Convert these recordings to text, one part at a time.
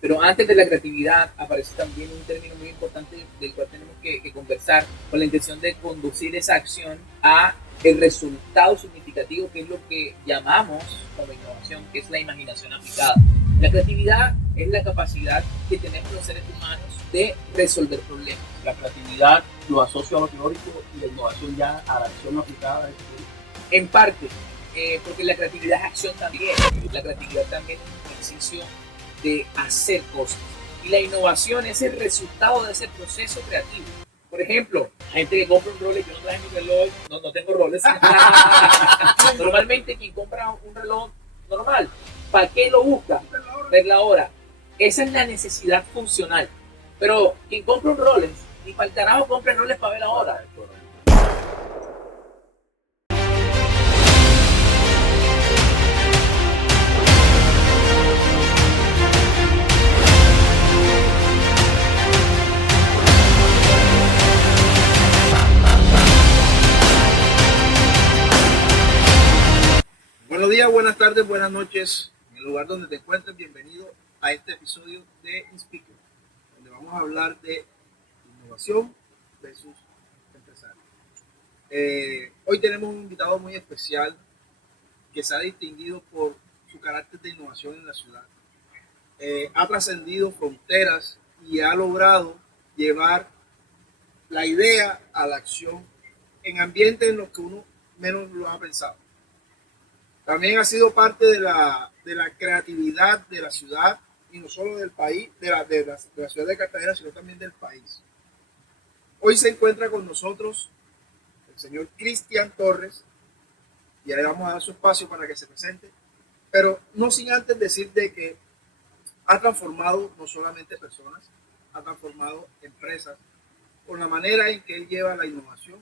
Pero antes de la creatividad aparece también un término muy importante del cual tenemos que conversar con la intención de conducir esa acción a el resultado significativo, que es lo que llamamos como innovación, que es la imaginación aplicada. La creatividad es la capacidad que tenemos los seres humanos de resolver problemas. La creatividad lo asocio a lo teórico y la innovación ya a la acción aplicada. En parte, porque la creatividad es acción también. La creatividad también es un ejercicio de hacer cosas. Y la innovación es el resultado de ese proceso creativo. Por ejemplo, gente que compra un Rolex, yo no traje mi reloj, no tengo Rolex. Normalmente quien compra un reloj normal, ¿para qué lo busca? Ver la hora. Esa es la necesidad funcional. Pero quien compra un Rolex, ni para el carajo compra Rolex para ver la hora. Buenos días, buenas tardes, buenas noches. En el lugar donde te encuentres, bienvenido a este episodio de InSpeaker, donde vamos a hablar de innovación versus empresario. Hoy tenemos un invitado muy especial que se ha distinguido por su carácter de innovación en la ciudad. Ha trascendido fronteras y ha logrado llevar la idea a la acción en ambientes en los que uno menos lo ha pensado. También ha sido parte de la creatividad de la ciudad, y no solo del país, de la ciudad de Cartagena, sino también del país. Hoy se encuentra con nosotros el señor Cristian Torres, y le vamos a dar su espacio para que se presente, pero no sin antes decir de que ha transformado no solamente personas, ha transformado empresas, con la manera en que él lleva la innovación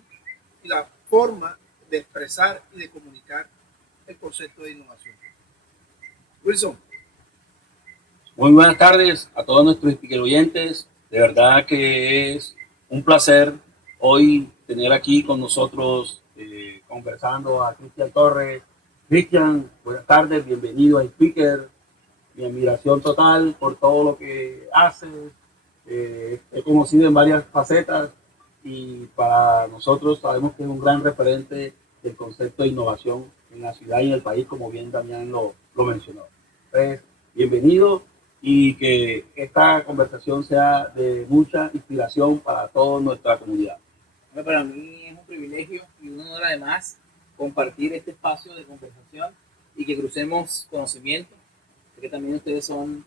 y la forma de expresar y de comunicar el concepto de innovación. Wilson. Muy buenas tardes a todos nuestros speaker oyentes. De verdad que es un placer hoy tener aquí con nosotros conversando a Cristian Torres. Cristian, buenas tardes, bienvenido a Speaker. Mi admiración total por todo lo que haces. He conocido en varias facetas y para nosotros sabemos que es un gran referente del concepto de innovación en la ciudad y en el país, como bien Damián lo mencionó. Entonces, bienvenido y que esta conversación sea de mucha inspiración para toda nuestra comunidad. Bueno, para mí es un privilegio y un honor además compartir este espacio de conversación y que crucemos conocimiento, porque también ustedes son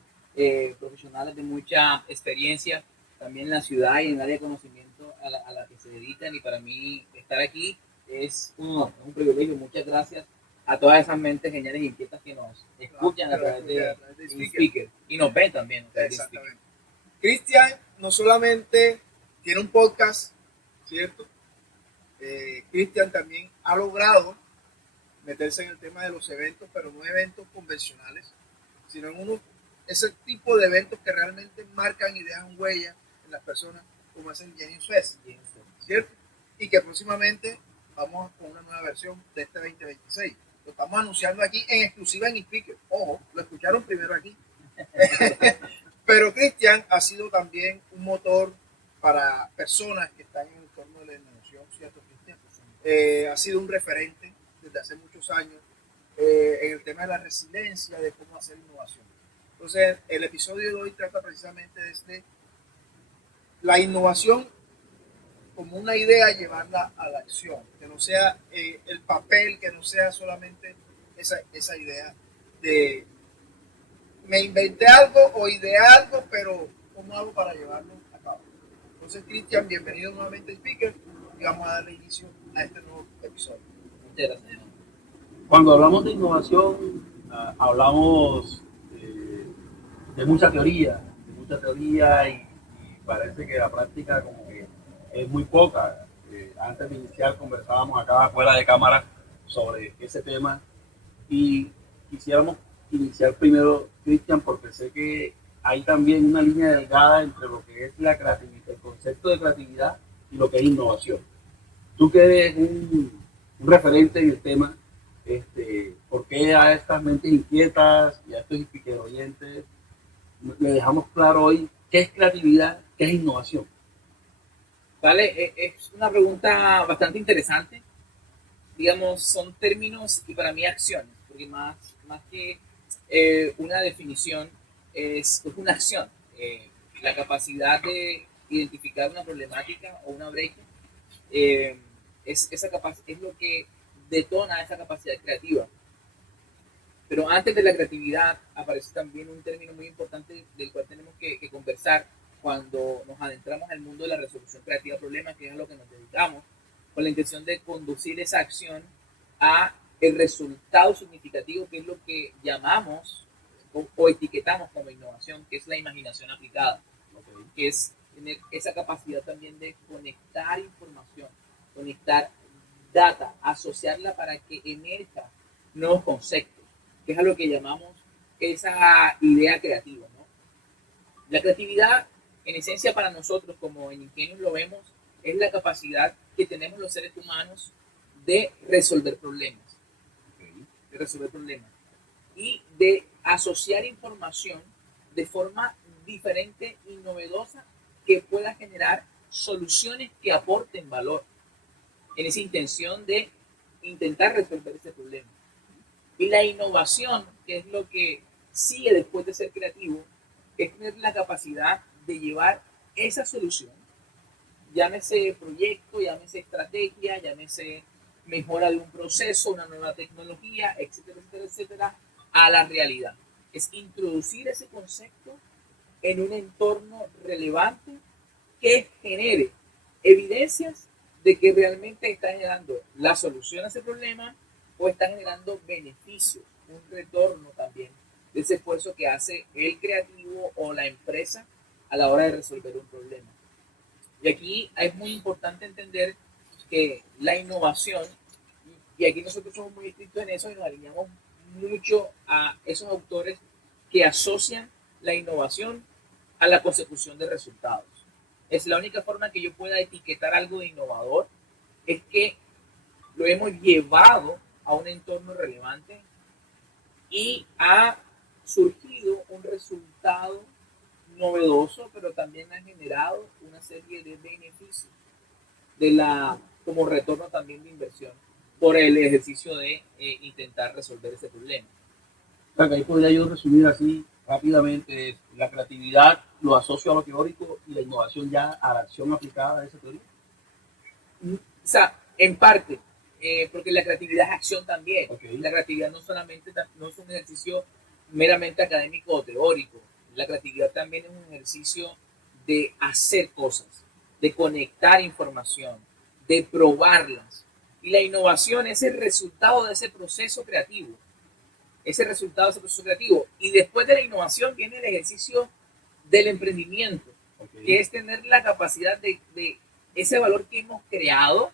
profesionales de mucha experiencia también en la ciudad y en el área de conocimiento a la que se dedican, y para mí estar aquí es un honor, es un privilegio. Muchas gracias a todas esas mentes geniales y inquietas que nos escuchan a través de Speaker y nos ven también. Exactamente. Cristian no solamente tiene un podcast, ¿cierto? Cristian también ha logrado meterse en el tema de los eventos, pero no eventos convencionales, sino en ese tipo de eventos que realmente marcan y dejan huella en las personas, como hacen Genius Fest, ¿cierto? Y que próximamente vamos con una nueva versión de este 2026. Lo estamos anunciando aquí en exclusiva en Speaker. Ojo, lo escucharon primero aquí. Pero Cristian ha sido también un motor para personas que están en el entorno de la innovación, ¿cierto, Cristian? Ha sido un referente desde hace muchos años en el tema de la resiliencia, de cómo hacer innovación. Entonces, el episodio de hoy trata precisamente de la innovación como una idea, llevarla a la acción, que no sea el papel, que no sea solamente esa idea de me inventé algo o ideé algo, pero ¿cómo hago para llevarlo a cabo? Entonces, Cristian, bienvenido nuevamente a Speaker y vamos a darle inicio a este nuevo episodio. Muchas gracias. Cuando hablamos de innovación, hablamos de mucha teoría y parece que la práctica como que es muy poca. Antes de iniciar conversábamos acá fuera de cámara sobre ese tema y quisiéramos iniciar primero, Cristian, porque sé que hay también una línea delgada entre lo que es la creatividad, el concepto de creatividad y lo que es innovación. Tú que eres un referente en el tema, ¿por qué a estas mentes inquietas y a estos oyentes le dejamos claro hoy qué es creatividad, qué es innovación. Vale, es una pregunta bastante interesante. Digamos, son términos y para mí acciones, porque más que una definición es una acción. La capacidad de identificar una problemática o una brecha es lo que detona esa capacidad creativa. Pero antes de la creatividad aparece también un término muy importante del cual tenemos que conversar cuando nos adentramos al mundo de la resolución creativa de problemas, que es a lo que nos dedicamos, con la intención de conducir esa acción a el resultado significativo, que es lo que llamamos o etiquetamos como innovación, que es la imaginación aplicada, Okay. que es tener esa capacidad también de conectar información, conectar data, asociarla para que emerja nuevos conceptos, que es a lo que llamamos esa idea creativa, ¿no? La creatividad, en esencia para nosotros, como en Ingenios lo vemos, es la capacidad que tenemos los seres humanos de resolver problemas, Okay. de resolver problemas y de asociar información de forma diferente y novedosa que pueda generar soluciones que aporten valor en esa intención de intentar resolver ese problema. Y la innovación, que es lo que sigue después de ser creativo, es tener la capacidad de llevar esa solución, llámese proyecto, llámese estrategia, llámese mejora de un proceso, una nueva tecnología, etcétera, etcétera, etcétera, a la realidad. Es introducir ese concepto en un entorno relevante que genere evidencias de que realmente está generando la solución a ese problema o está generando beneficios, un retorno también de ese esfuerzo que hace el creativo o la empresa a la hora de resolver un problema. Y aquí es muy importante entender que la innovación, y aquí nosotros somos muy estrictos en eso y nos alineamos mucho a esos autores que asocian la innovación a la consecución de resultados. Es la única forma que yo pueda etiquetar algo de innovador, es que lo hemos llevado a un entorno relevante y ha surgido un resultado novedoso, pero también ha generado una serie de beneficios de como retorno también de inversión por el ejercicio de intentar resolver ese problema. O sea, que ahí podría yo resumir así rápidamente, la creatividad lo asocio a lo teórico y la innovación ya a la acción aplicada de esa teoría. O sea, en parte, porque la creatividad es acción también. Okay. La creatividad no solamente no es un ejercicio meramente académico o teórico. La creatividad también es un ejercicio de hacer cosas, de conectar información, de probarlas. Y la innovación es el resultado de ese proceso creativo. Ese resultado de ese proceso creativo. Y después de la innovación viene el ejercicio del emprendimiento, Okay. que es tener la capacidad de ese valor que hemos creado,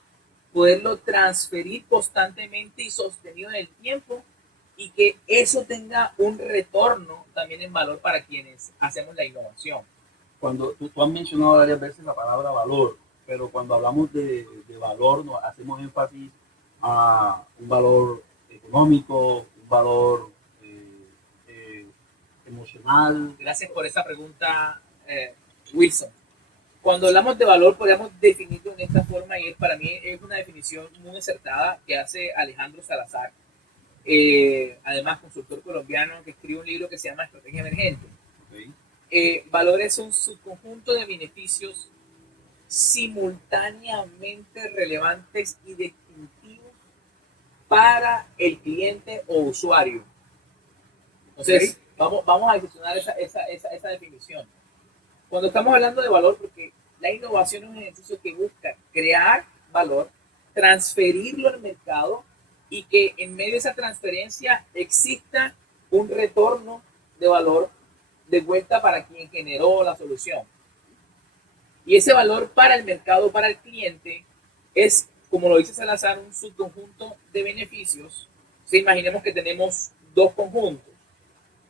poderlo transferir constantemente y sostenido en el tiempo y que eso tenga un retorno también en valor para quienes hacemos la innovación. Cuando tú has mencionado varias veces la palabra valor, pero cuando hablamos de valor nos hacemos énfasis a un valor económico, un valor eh, emocional. Gracias por esa pregunta, Wilson. Cuando hablamos de valor, podríamos definirlo en esta forma y para mí es una definición muy acertada que hace Alejandro Salazar, además consultor colombiano que escribe un libro que se llama Estrategia Emergente. Okay. Valor es un subconjunto de beneficios simultáneamente relevantes y distintivos para el cliente o usuario. Entonces, vamos a discusionar esa definición. Cuando estamos hablando de valor, porque la innovación es un ejercicio que busca crear valor, transferirlo al mercado y que en medio de esa transferencia exista un retorno de valor de vuelta para quien generó la solución. Y ese valor para el mercado, para el cliente, es, como lo dice Salazar, un subconjunto de beneficios. Si imaginemos que tenemos dos conjuntos,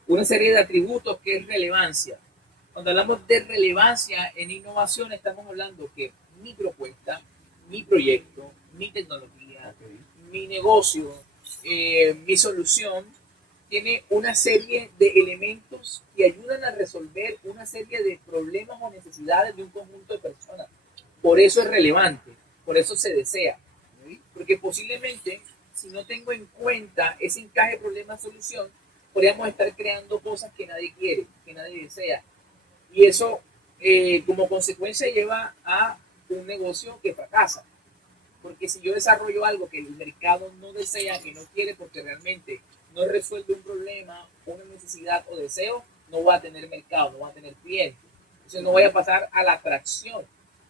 una serie de atributos que es relevancia. Cuando hablamos de relevancia en innovación, estamos hablando que mi propuesta, mi proyecto, mi tecnología, Okay. mi negocio, mi solución tiene una serie de elementos que ayudan a resolver una serie de problemas o necesidades de un conjunto de personas. Por eso es relevante, por eso se desea. ¿Sí? Porque posiblemente, si no tengo en cuenta ese encaje problema-solución, podríamos estar creando cosas que nadie quiere, que nadie desea. Y eso, como consecuencia, lleva a un negocio que fracasa. Porque si yo desarrollo algo que el mercado no desea, que no quiere, porque realmente no resuelve un problema, una necesidad o deseo, no va a tener mercado, no va a tener clientes. Entonces no voy a pasar a la atracción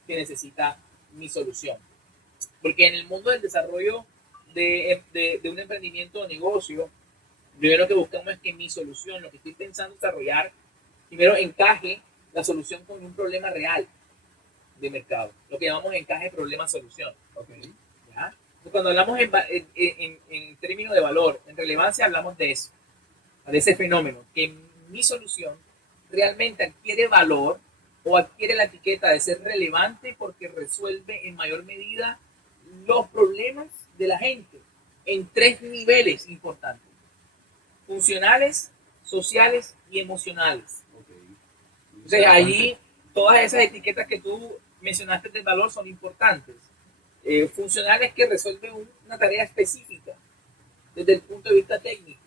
que necesita mi solución. Porque en el mundo del desarrollo de un emprendimiento o negocio, primero lo que buscamos es que mi solución, lo que estoy pensando desarrollar, primero encaje la solución con un problema real de mercado, lo que llamamos encaje problema-solución. Okay. ¿Ya? Entonces, cuando hablamos en términos de valor, en relevancia, hablamos de eso, de ese fenómeno, que mi solución realmente adquiere valor o adquiere la etiqueta de ser relevante porque resuelve en mayor medida los problemas de la gente en tres niveles importantes: funcionales, sociales y emocionales. Okay. Entonces, allí todas esas etiquetas que tú mencionaste del valor son importantes. Funcionales, que resuelven una tarea específica desde el punto de vista técnico.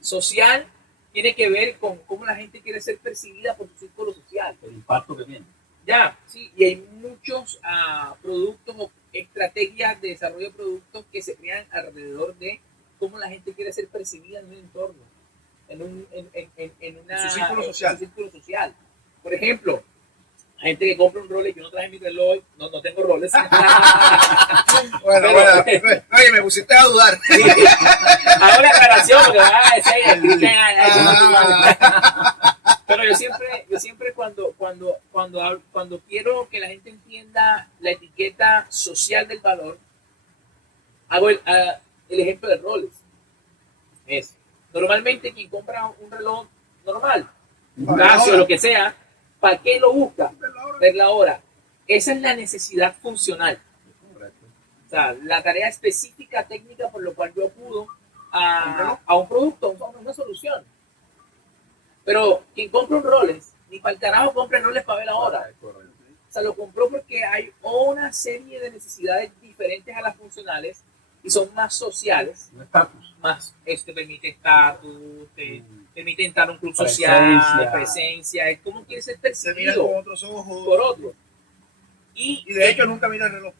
Social tiene que ver con cómo la gente quiere ser percibida por su círculo social. El impacto que tiene. Ya, sí, y hay muchos productos o estrategias de desarrollo de productos que se crean alrededor de cómo la gente quiere ser percibida en un entorno, en su círculo social. En su círculo social. Por ejemplo, gente que compra un Rolex. Yo no traje mi reloj, no tengo Rolex. Bueno, oye, me pusiste a dudar. Sí, hago la aclaración porque van a decir, pero yo siempre cuando quiero que la gente entienda la etiqueta social del valor, hago el ejemplo de Rolex. Normalmente quien compra un reloj normal, un Casio, lo que sea, ¿para qué lo busca? Ver la hora. Esa es la necesidad funcional. O sea, la tarea específica técnica por lo cual yo acudo a un producto, a una solución. Pero quien compra un Rolex, ni para el carajo compra Rolex para ver la hora. O sea, lo compró porque hay una serie de necesidades diferentes a las funcionales y son más sociales. Un estatus. Más, permite estatus, permite entrar a un club social, presencia. Es como quiere ser Se miran percibido con otros ojos. por otro. Y de hecho nunca mira el reloj.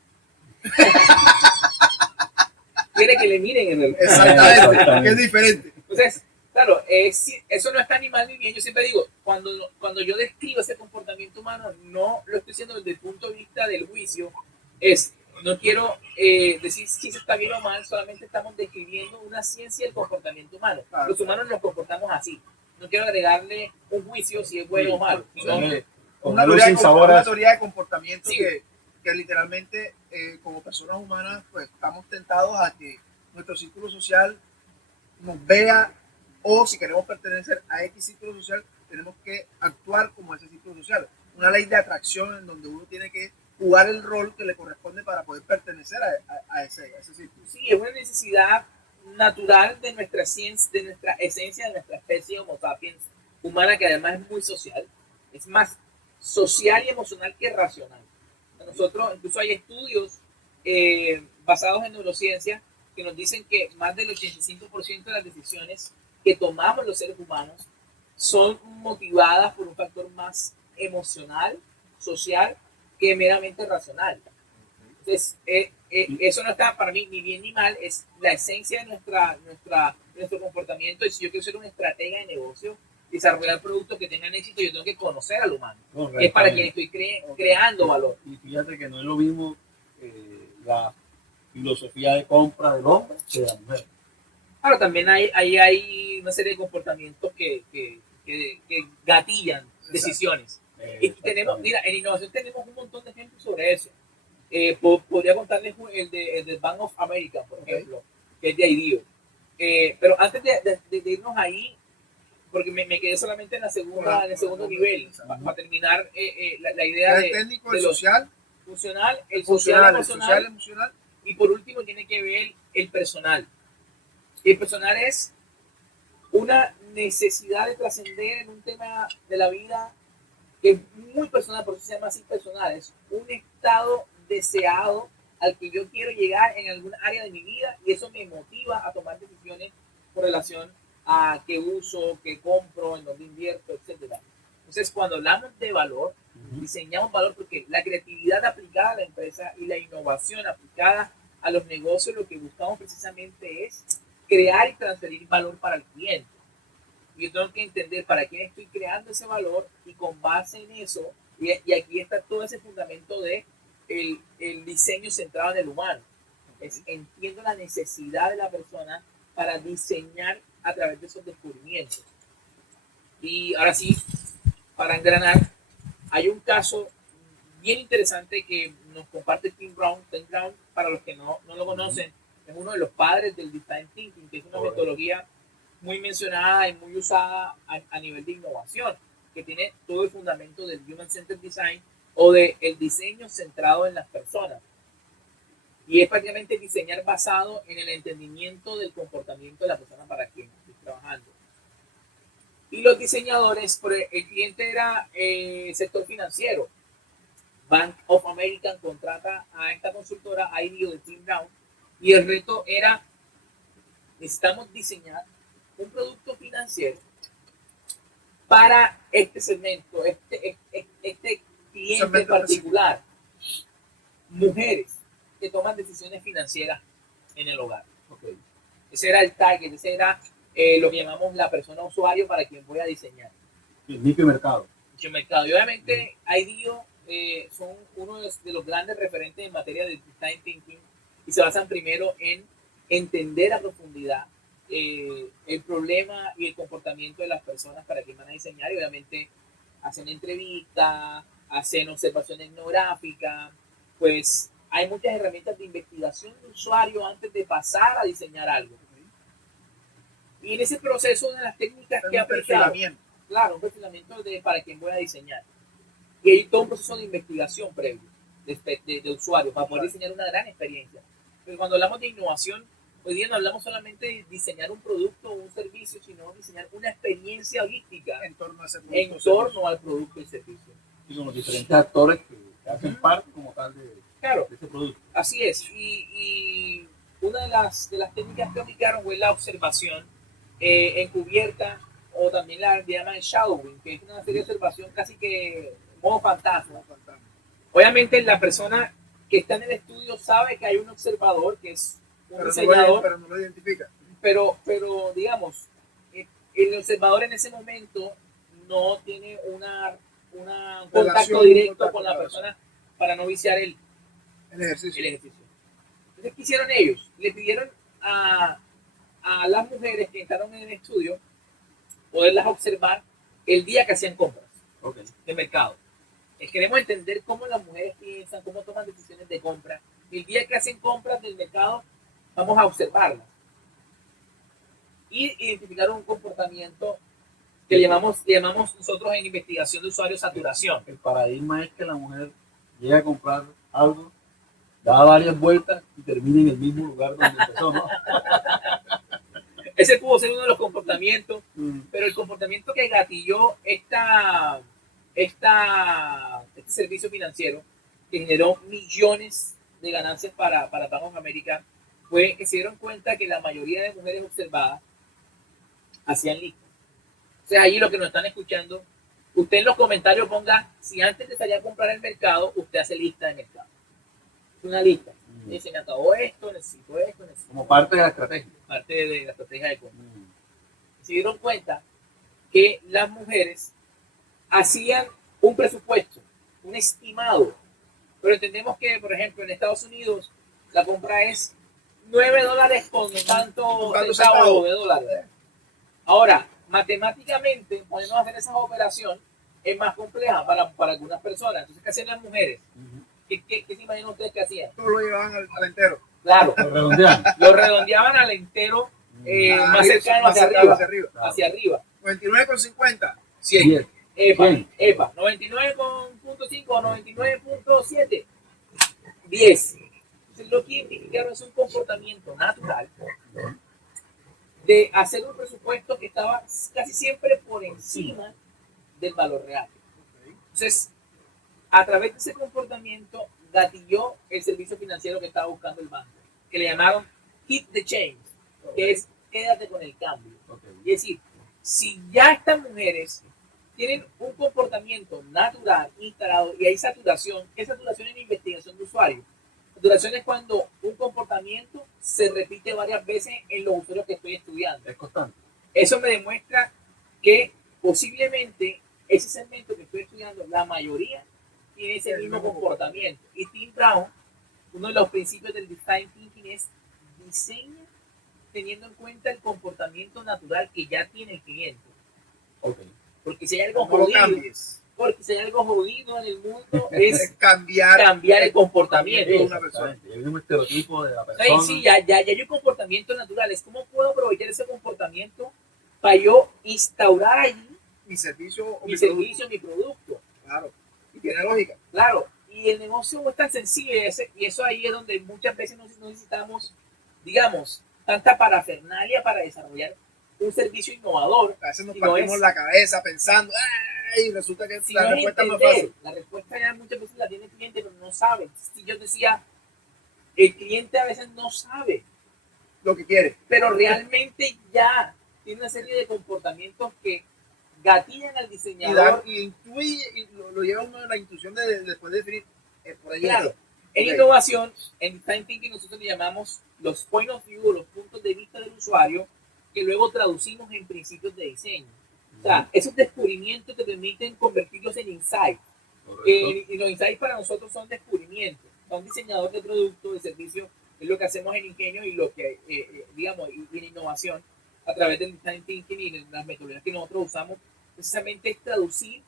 Quiere que le miren en el. Exactamente, que es diferente. Entonces, claro, eso no está ni mal ni bien. Yo siempre digo, cuando yo describo ese comportamiento humano, no lo estoy diciendo desde el punto de vista del juicio. No quiero decir si eso está bien o mal, solamente estamos describiendo una ciencia del comportamiento humano. Claro. Los humanos nos comportamos así. No quiero agregarle un juicio si es bueno o malo. Sino una teoría de comportamiento sí. que literalmente como personas humanas pues estamos tentados a que nuestro círculo social nos vea, o si queremos pertenecer a X círculo social tenemos que actuar como ese círculo social. Una ley de atracción en donde uno tiene que jugar el rol que le corresponde para poder pertenecer a ese círculo. Sí, es una necesidad natural de nuestra ciencia, de nuestra esencia, de nuestra especie Homo sapiens humana, que además es muy social. Es más social y emocional que racional. Nosotros, incluso hay estudios basados en neurociencia que nos dicen que más del 85% de las decisiones que tomamos los seres humanos son motivadas por un factor más emocional, social, que meramente racional. Entonces, eso no está para mí ni bien ni mal, es la esencia de nuestro comportamiento. Y si yo quiero ser una estratega de negocio, desarrollar productos que tengan éxito, yo tengo que conocer al humano. Es para quien estoy creando valor. Y fíjate que no es lo mismo la filosofía de compra del hombre que de la mujer. Claro, también hay una serie de comportamientos que gatillan decisiones. Y tenemos, mira, en innovación tenemos un montón de ejemplos sobre eso. Podría contarles el de Bank of America, por ejemplo, que es de IDEO. Pero antes de irnos ahí, porque me quedé solamente en el segundo nivel, para terminar la idea el técnico, el social, funcional, el social, emocional, y por último tiene que ver el personal. Y el personal es una necesidad de trascender en un tema de la vida que es muy personal, por eso se llama así personal, es un estado deseado al que yo quiero llegar en alguna área de mi vida y eso me motiva a tomar decisiones con relación a qué uso, qué compro, en dónde invierto, etcétera. Entonces, cuando hablamos de valor, diseñamos valor porque la creatividad aplicada a la empresa y la innovación aplicada a los negocios, lo que buscamos precisamente es crear y transferir valor para el cliente. Y yo tengo que entender para quién estoy creando ese valor y con base en eso, y aquí está todo ese fundamento de el diseño centrado en el humano. Entiendo la necesidad de la persona para diseñar a través de esos descubrimientos. Y ahora sí, para engranar, hay un caso bien interesante que nos comparte Tim Brown. Tim Brown, para los que no lo conocen, es uno de los padres del Design Thinking, que es una metodología muy mencionada y muy usada a nivel de innovación, que tiene todo el fundamento del Human Centered Design o del diseño centrado en las personas. Y es prácticamente diseñar basado en el entendimiento del comportamiento de la persona para quien estoy trabajando. Y los diseñadores, el cliente era sector financiero. Bank of America contrata a esta consultora IDEO de Tim Brown y el reto era, necesitamos diseñar un producto financiero para este segmento, este cliente en particular. Mujeres que toman decisiones financieras en el hogar. Okay. Ese era el target, ese era lo que llamamos la persona usuario para quien voy a diseñar. El nicho de mercado. Nicho de mercado. Y obviamente IDEO son uno de los grandes referentes en materia de design thinking y se basan primero en entender a profundidad el problema y el comportamiento de las personas para quien van a diseñar y obviamente hacen entrevistas, hacen observación etnográfica, pues hay muchas herramientas de investigación de usuario antes de pasar a diseñar algo. Y en ese proceso, una de las técnicas que he aplicado, claro, un perfilamiento para quien voy a diseñar. Y hay todo un proceso de investigación previo de usuario para poder diseñar una gran experiencia. Pero cuando hablamos de innovación, hoy día no hablamos solamente de diseñar un producto o un servicio, sino diseñar una experiencia holística en torno al producto y servicio. Y con los diferentes actores que hacen parte como tal de ese producto. Así es. Y una de las técnicas que aplicaron fue la observación encubierta, o también la llaman shadowing, que es una serie de observación casi que modo fantasma. Obviamente la persona que está en el estudio sabe que hay un observador que es un diseñador, pero no lo identifica. Pero digamos, el observador en ese momento no tiene un contacto directo con la persona para no viciar el ejercicio. Entonces, ¿qué hicieron ellos? Le pidieron a las mujeres que entraron en el estudio poderlas observar el día que hacían compras de mercado. Queremos entender cómo las mujeres piensan, cómo toman decisiones de compra. El día que hacen compras del mercado, vamos a observarlas y identificar un comportamiento que llamamos nosotros en investigación de usuario saturación. El paradigma es que la mujer llega a comprar algo, da varias vueltas y termina en el mismo lugar donde empezó, ¿no? Ese pudo ser uno de los comportamientos, pero el comportamiento que gatilló este servicio financiero, que generó millones de ganancias para Bank of America, fue que se dieron cuenta que la mayoría de mujeres observadas hacían listas. O sea, allí lo que nos están escuchando, usted en los comentarios ponga si antes de salir a comprar el mercado, usted hace lista de mercado. Es una lista. Dice, me acabó esto, necesito esto, necesito. Como parte de la estrategia. Parte de la estrategia de compra. Se dieron cuenta que las mujeres hacían un presupuesto, un estimado. Pero entendemos que, por ejemplo, en Estados Unidos, la compra es $9 con tanto centavos de dólares. Ahora, matemáticamente, ponernos a hacer esa operación es más compleja para algunas personas. Entonces, ¿qué hacían las mujeres? ¿Qué se imaginan ustedes que hacían? Todo lo llevaban al entero. Claro. Lo redondeaban al entero más cercano hacia arriba. Hacia arriba. 99,50. 100. Epa. 99,5 o 99,7. 10. Entonces, lo que identificaron es un comportamiento natural de hacer un presupuesto que estaba casi siempre por encima del valor real. Entonces, a través de ese comportamiento, gatilló el servicio financiero que estaba buscando el banco, que le llamaron Hit the Change, que es quédate con el cambio. Y es decir, si ya estas mujeres tienen un comportamiento natural instalado y hay saturación, ¿qué es saturación en investigación de usuarios? Saturación es cuando un comportamiento se repite varias veces en los usuarios que estoy estudiando. Es constante. Eso me demuestra que posiblemente ese segmento que estoy estudiando, la mayoría tiene ese mismo comportamiento. Y Tim Brown, uno de los principios del design thinking es diseña teniendo en cuenta el comportamiento natural que ya tiene el cliente. Okay. Porque si hay algo No lo jodido, cambies. porque si hay algo jodido en el mundo es cambiar el comportamiento Sí, de una persona. exactamente. Hay un estereotipo de la persona. Sí, ya hay un comportamiento natural. Es cómo puedo aprovechar ese comportamiento para yo instaurar allí mi servicio o mi servicio, mi producto. Claro. Y tiene lógica. Claro. Y el negocio no es tan sencillo y eso ahí es donde muchas veces no necesitamos, digamos, tanta parafernalia para desarrollar un servicio innovador. A veces nos si no partimos es- la cabeza pensando, ¡ay! Resulta que si la no es respuesta es más entender, fácil. la respuesta ya muchas veces la tiene el cliente, pero no sabe. Si yo decía, el cliente a veces no sabe, Lo que quiere. pero realmente ya tiene una serie de comportamientos que gatillan al Y, diseñador. y intuye, y lo lleva uno a la intuición de después de definir. Por ahí Claro, es. en Ok. innovación, en Design Thinking nosotros le llamamos los point of view, los puntos de vista del usuario, que luego traducimos en principios de diseño. O sea, esos descubrimientos te permiten convertirlos en insights. Correcto. Y los insights para nosotros son descubrimientos. Para un diseñador de producto, de servicio, es lo que hacemos en Ingenio y lo que, digamos, y en innovación, a través del Design Thinking y de las metodologías que nosotros usamos, precisamente es traducir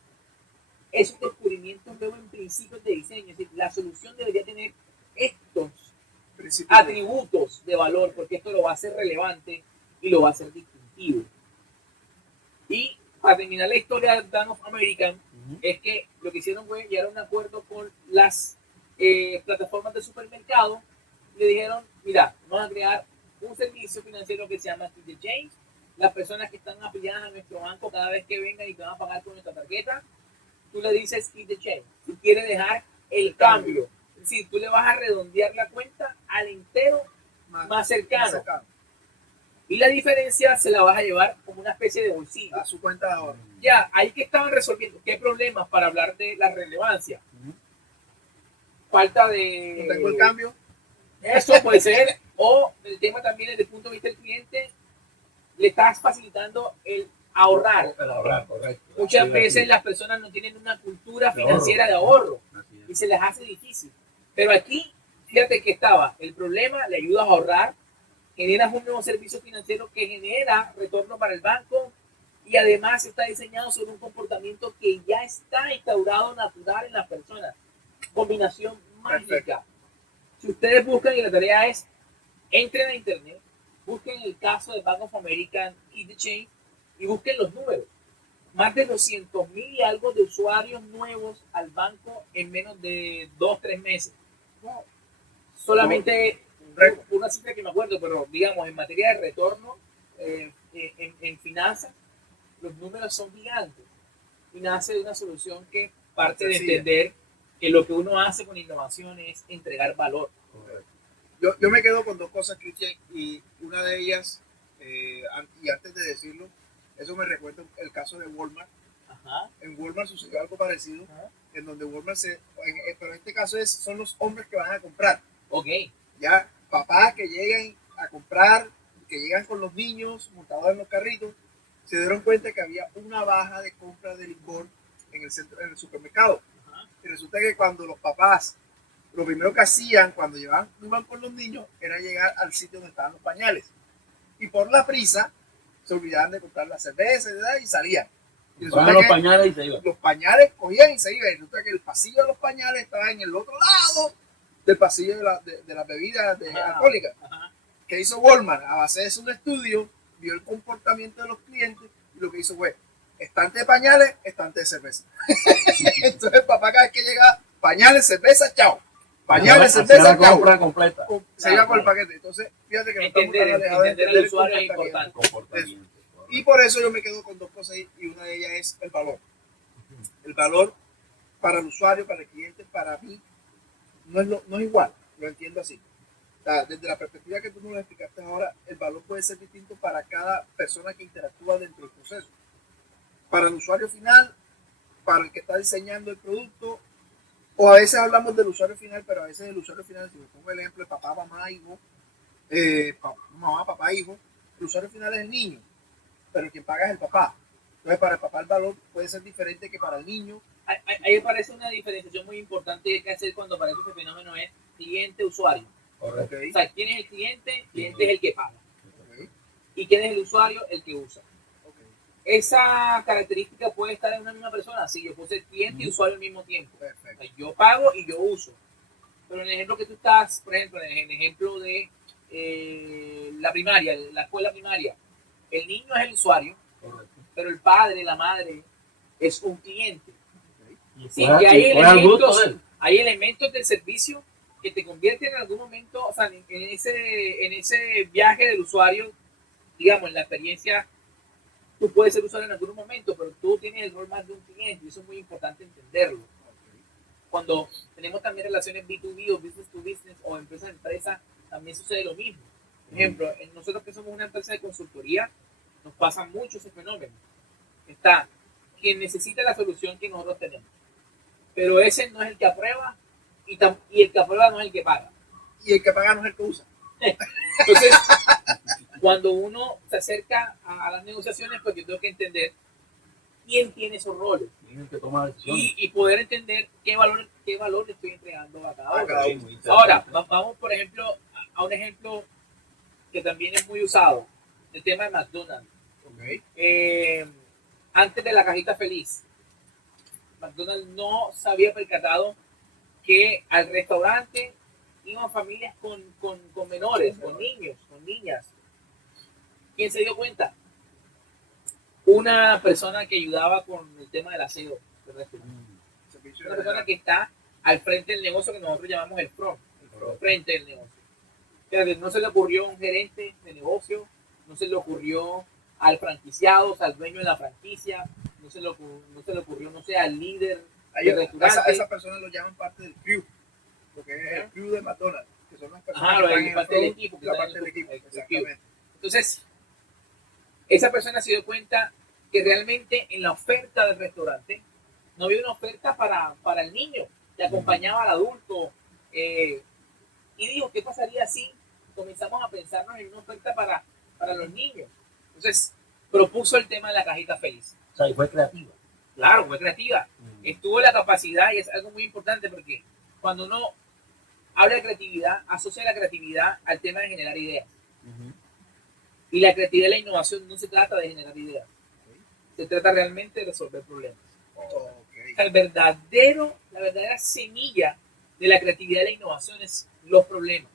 esos descubrimientos luego en principios de diseño. Es decir, la solución debería tener estos Principio. atributos de valor, porque esto lo va a hacer relevante y lo va a hacer distintivo. Y para terminar la historia de Bank of America, es que lo que hicieron fue llegar a un acuerdo con las plataformas de supermercado. Le dijeron, mira, vamos a crear un servicio financiero que se llama Keep the Change. Las personas que están afiliadas a nuestro banco, cada vez que vengan y te van a pagar con nuestra tarjeta, tú le dices Keep the Change. Tú quieres dejar el cambio. Es decir, tú le vas a redondear la cuenta al entero más cercano. Y la diferencia se la vas a llevar como una especie de bolsillo. A su cuenta de ahora. Ya, ahí que estaban resolviendo. ¿Qué problemas para hablar de la relevancia? Falta de... No tengo el cambio. Eso puede ser. O el tema también desde el punto de vista del cliente, le estás facilitando el ahorrar. El ahorrar, correcto. Muchas Sí, veces sí. las personas no tienen una cultura De financiera de ahorro Así es. y se les hace difícil. Pero aquí, fíjate que estaba el problema, le ayudas a ahorrar, generas un nuevo servicio financiero que genera retorno para el banco y además está diseñado sobre un comportamiento que ya está instaurado natural en las personas. Combinación mágica. Perfecto. Si ustedes buscan, y la tarea es, entren a internet, busquen el caso de Bank of America, Keep the Change, y busquen los números. Más de 200,000 y algo de usuarios nuevos al banco en menos de 2-3 meses. Solamente una cifra que me acuerdo, pero digamos, en materia de retorno, en finanzas, los números son gigantes. Y nace de una solución que parte de Sencilla. entender que lo que uno hace con innovación es entregar valor. Yo me quedo con dos cosas, Cristian, y una de ellas, y antes de decirlo, eso me recuerda el caso de Walmart. Ajá. En Walmart sucedió algo parecido, Ajá. en donde Walmart pero en este caso son los hombres que van a comprar. Ok. Ya papás que llegan a comprar, que llegan con los niños montados en los carritos, se dieron cuenta que había una baja de compra de licor en el centro, en el supermercado. Ajá. Y resulta que cuando los papás, lo primero que hacían cuando iban con los niños era llegar al sitio donde estaban los pañales. Y por la prisa se olvidaban de comprar la cerveza y salían. Y resulta Los que pañales y se iban. los pañales cogían y se iban. Y resulta que el pasillo de los pañales estaba en el otro lado del pasillo de las bebidas alcohólicas. Ajá. ¿Qué hizo Walmart? A base de un estudio, vio el comportamiento de los clientes y lo que hizo fue estante de pañales, estante de cerveza. Entonces el papá cada vez que llega, pañales, cerveza, chao. Pañales, Hacía cerveza, la chao. compra completa. Se iba con el paquete. Entonces, fíjate que no estamos tan Entender alejados de al entender el usuario es comportamiento. importante. Comportamiento. Y por eso yo me quedo con dos cosas y una de ellas es el valor. El valor para el usuario, para el cliente, para mí, no es igual, lo entiendo así. O sea, desde la perspectiva que tú nos lo explicaste ahora, el valor puede ser distinto para cada persona que interactúa dentro del proceso. Para el usuario final, para el que está diseñando el producto, o a veces hablamos del usuario final, pero a veces el usuario final, si me pongo el ejemplo de papá, mamá, hijo, mamá, papá, hijo, el usuario final es el niño, pero el que paga es el papá. Entonces, para el papá el valor puede ser diferente que para el niño. Ahí me parece una diferenciación muy importante que hacer cuando aparece ese fenómeno es cliente-usuario. Okay. O sea, ¿quién es el cliente? El cliente es el que paga. Okay. ¿Y quién es el usuario? El que usa. Okay. Esa característica puede estar en una misma persona. Si yo puedo ser cliente y usuario al mismo tiempo. Perfecto. O sea, yo pago y yo uso. Pero en el ejemplo que tú estás, por ejemplo, en el ejemplo de la primaria, la escuela primaria, el niño es el usuario, pero el padre, la madre, es un cliente. Sí, y hay elementos del servicio que te convierten en algún momento, o sea, en ese viaje del usuario, digamos, en la experiencia, tú puedes ser usuario en algún momento, pero tú tienes el rol más de un cliente y eso es muy importante entenderlo. Cuando tenemos también relaciones B2B o business to business o empresa a empresa, también sucede lo mismo. Por ejemplo, nosotros que somos una empresa de consultoría, nos pasa mucho ese fenómeno. Está quien necesita la solución que nosotros tenemos, pero ese no es el que aprueba y el que aprueba no es el que paga. Y el que paga no es el que usa. Entonces, cuando uno se acerca a las negociaciones, pues yo tengo que entender quién tiene esos roles y poder entender qué valor le estoy entregando a cada uno. Ahora, vamos por ejemplo a un ejemplo que también es muy usado, el tema de McDonald's. Okay. Antes de la cajita feliz, McDonald's no se había percatado que al restaurante iban familias con menores, con niños, con niñas. ¿Quién se dio cuenta? Una persona que ayudaba con el tema del aseo del restaurante. Una persona que está al frente del negocio que nosotros llamamos el frente del negocio. Fíjate, no se le ocurrió a un gerente de negocio, no se le ocurrió al franquiciado, o sea, al dueño de la franquicia, no se le ocurrió, no sé, al líder del restaurante. Esa persona lo llaman parte del crew, porque es el crew de McDonald's, que son las personas que están en parte del equipo. La parte del equipo, exactamente. Entonces, esa persona se dio cuenta que realmente en la oferta del restaurante no había una oferta para el niño, que acompañaba al adulto. Y dijo, ¿qué pasaría si comenzamos a pensarnos en una oferta para los niños? Entonces, propuso el tema de la cajita feliz. O sea, y fue creativa. Claro, fue creativa. Estuvo la capacidad, y es algo muy importante porque cuando uno habla de creatividad, asocia la creatividad al tema de generar ideas. Y la creatividad y la innovación no se trata de generar ideas. Se trata realmente de resolver problemas. O sea, la verdadera semilla de la creatividad y la innovación es los problemas.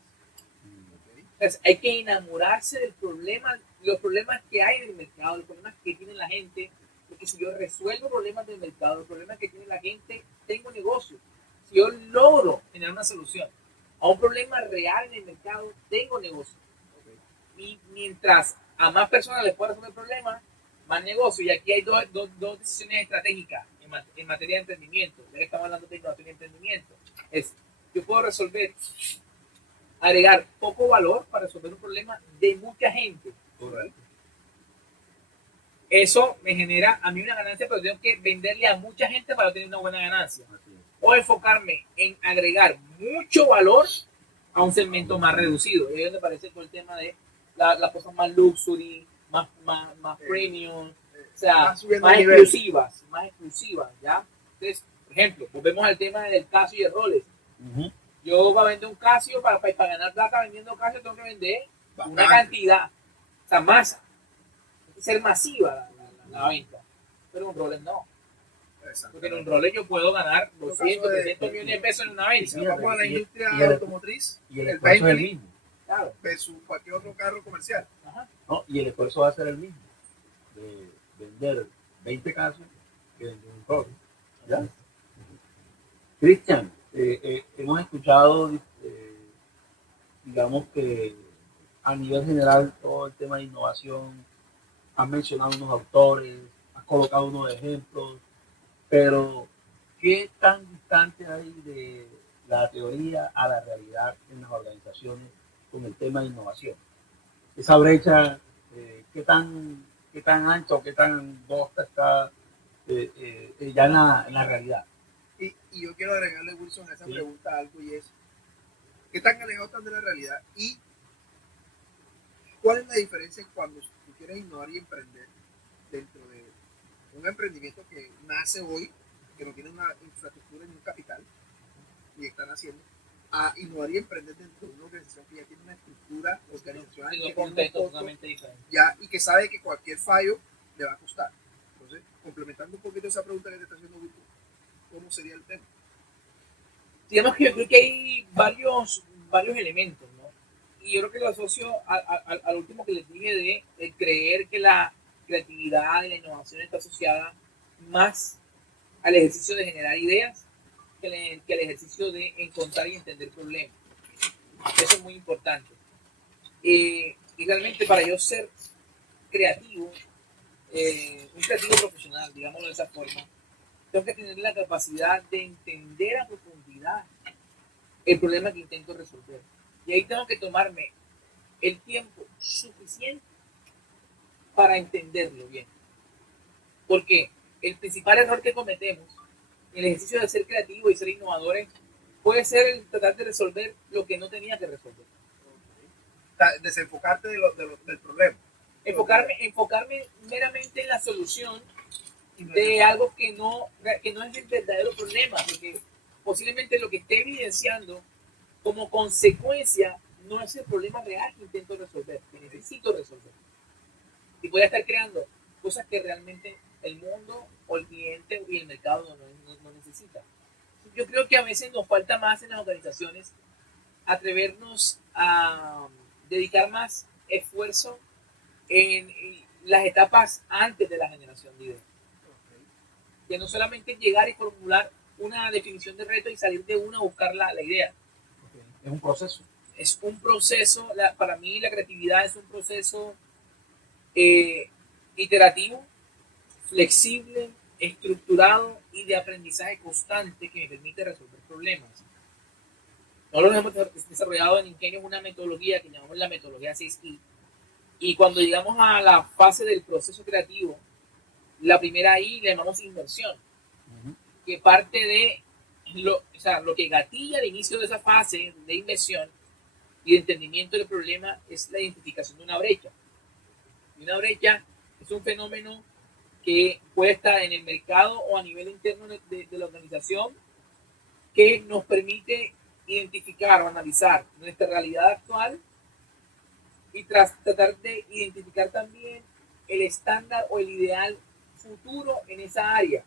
Entonces, hay que enamorarse del problema, los problemas que hay en el mercado, los problemas que tiene la gente, porque si yo resuelvo problemas del mercado, los problemas que tiene la gente, tengo negocio. Si yo logro generar una solución a un problema real en el mercado, tengo negocio. Y mientras a más personas les pueda resolver el problema, más negocio. Y aquí hay dos decisiones estratégicas en materia de emprendimiento. Ya que estamos hablando de innovación y emprendimiento. Yo puedo agregar poco valor para resolver un problema de mucha gente. Eso me genera a mí una ganancia, pero tengo que venderle a mucha gente para tener una buena ganancia. O enfocarme en agregar mucho valor a un segmento más reducido. Y ahí me parece todo el tema de las cosas más luxury, más premium, o sea, más exclusivas, ¿ya? Entonces, por ejemplo, volvemos al tema del Casio y de roles. Yo para vender un Casio, para ganar plata vendiendo Casio, tengo que vender una cantidad, o sea, masa. Hay que ser masiva la venta. Pero un Rolex no. Porque en un Rolex yo puedo ganar 200, 300 millones de pesos en una venta. Si vamos a la industria automotriz, y el esfuerzo es el mismo. Claro. Versus cualquier otro carro comercial. No, y el esfuerzo va a ser el mismo. De vender 20 casos que vender un Rolex. ¿Ya? Cristian, hemos escuchado, digamos que a nivel general todo el tema de innovación, has mencionado unos autores, has colocado unos ejemplos, pero ¿qué tan distante hay de la teoría a la realidad en las organizaciones con el tema de innovación? Esa brecha, qué tan ancha o qué tan angosta está ya en la realidad. Y yo quiero agregarle, Wilson, a esa Sí. pregunta algo, y es, ¿qué tan alejados están de la realidad? ¿Y cuál es la diferencia cuando tú quieres innovar y emprender dentro de un emprendimiento que nace hoy, que no tiene una infraestructura ni un capital, y están haciendo, a innovar y emprender dentro de una organización que ya tiene una estructura organizacional, Dos que tiene contextos un costo, totalmente diferentes. ya, y que sabe que cualquier fallo le va a costar? Entonces, complementando un poquito esa pregunta que te está haciendo Víctor, ¿cómo sería el tema? Digamos que yo creo que hay varios elementos, ¿no? Y yo creo que lo asocio al último que les dije de creer que la creatividad y la innovación está asociada más al ejercicio de generar ideas que al ejercicio de encontrar y entender problemas. Eso es muy importante. Y realmente para yo ser creativo, un creativo profesional, digámoslo de esa forma, tengo que tener la capacidad de entender a profundidad el problema que intento resolver. Y ahí tengo que tomarme el tiempo suficiente para entenderlo bien. Porque el principal error que cometemos en el ejercicio de ser creativo y ser innovadores puede ser el tratar de resolver lo que no tenía que resolver. Desenfocarte del problema. Enfocarme meramente en la solución de algo que no es el verdadero problema, porque posiblemente lo que esté evidenciando como consecuencia no es el problema real que intento resolver, que necesito resolver. Y voy a estar creando cosas que realmente el mundo o el cliente y el mercado no necesita. Yo creo que a veces nos falta más en las organizaciones atrevernos a dedicar más esfuerzo en las etapas antes de la generación de ideas. Que no solamente llegar y formular una definición de reto y salir de una a buscar la idea. Es un proceso. Es un proceso, para mí la creatividad es un proceso iterativo, flexible, estructurado y de aprendizaje constante que me permite resolver problemas. Nosotros hemos desarrollado en Ingenio una metodología que llamamos la metodología 6I. Y cuando llegamos a la fase del proceso creativo, la primera I la llamamos inversión, que parte de lo que gatilla al inicio de esa fase de inversión y de entendimiento del problema es la identificación de una brecha. Y una brecha es un fenómeno que puede estar en el mercado o a nivel interno de la organización que nos permite identificar o analizar nuestra realidad actual y tratar de identificar también el estándar o el ideal futuro en esa área,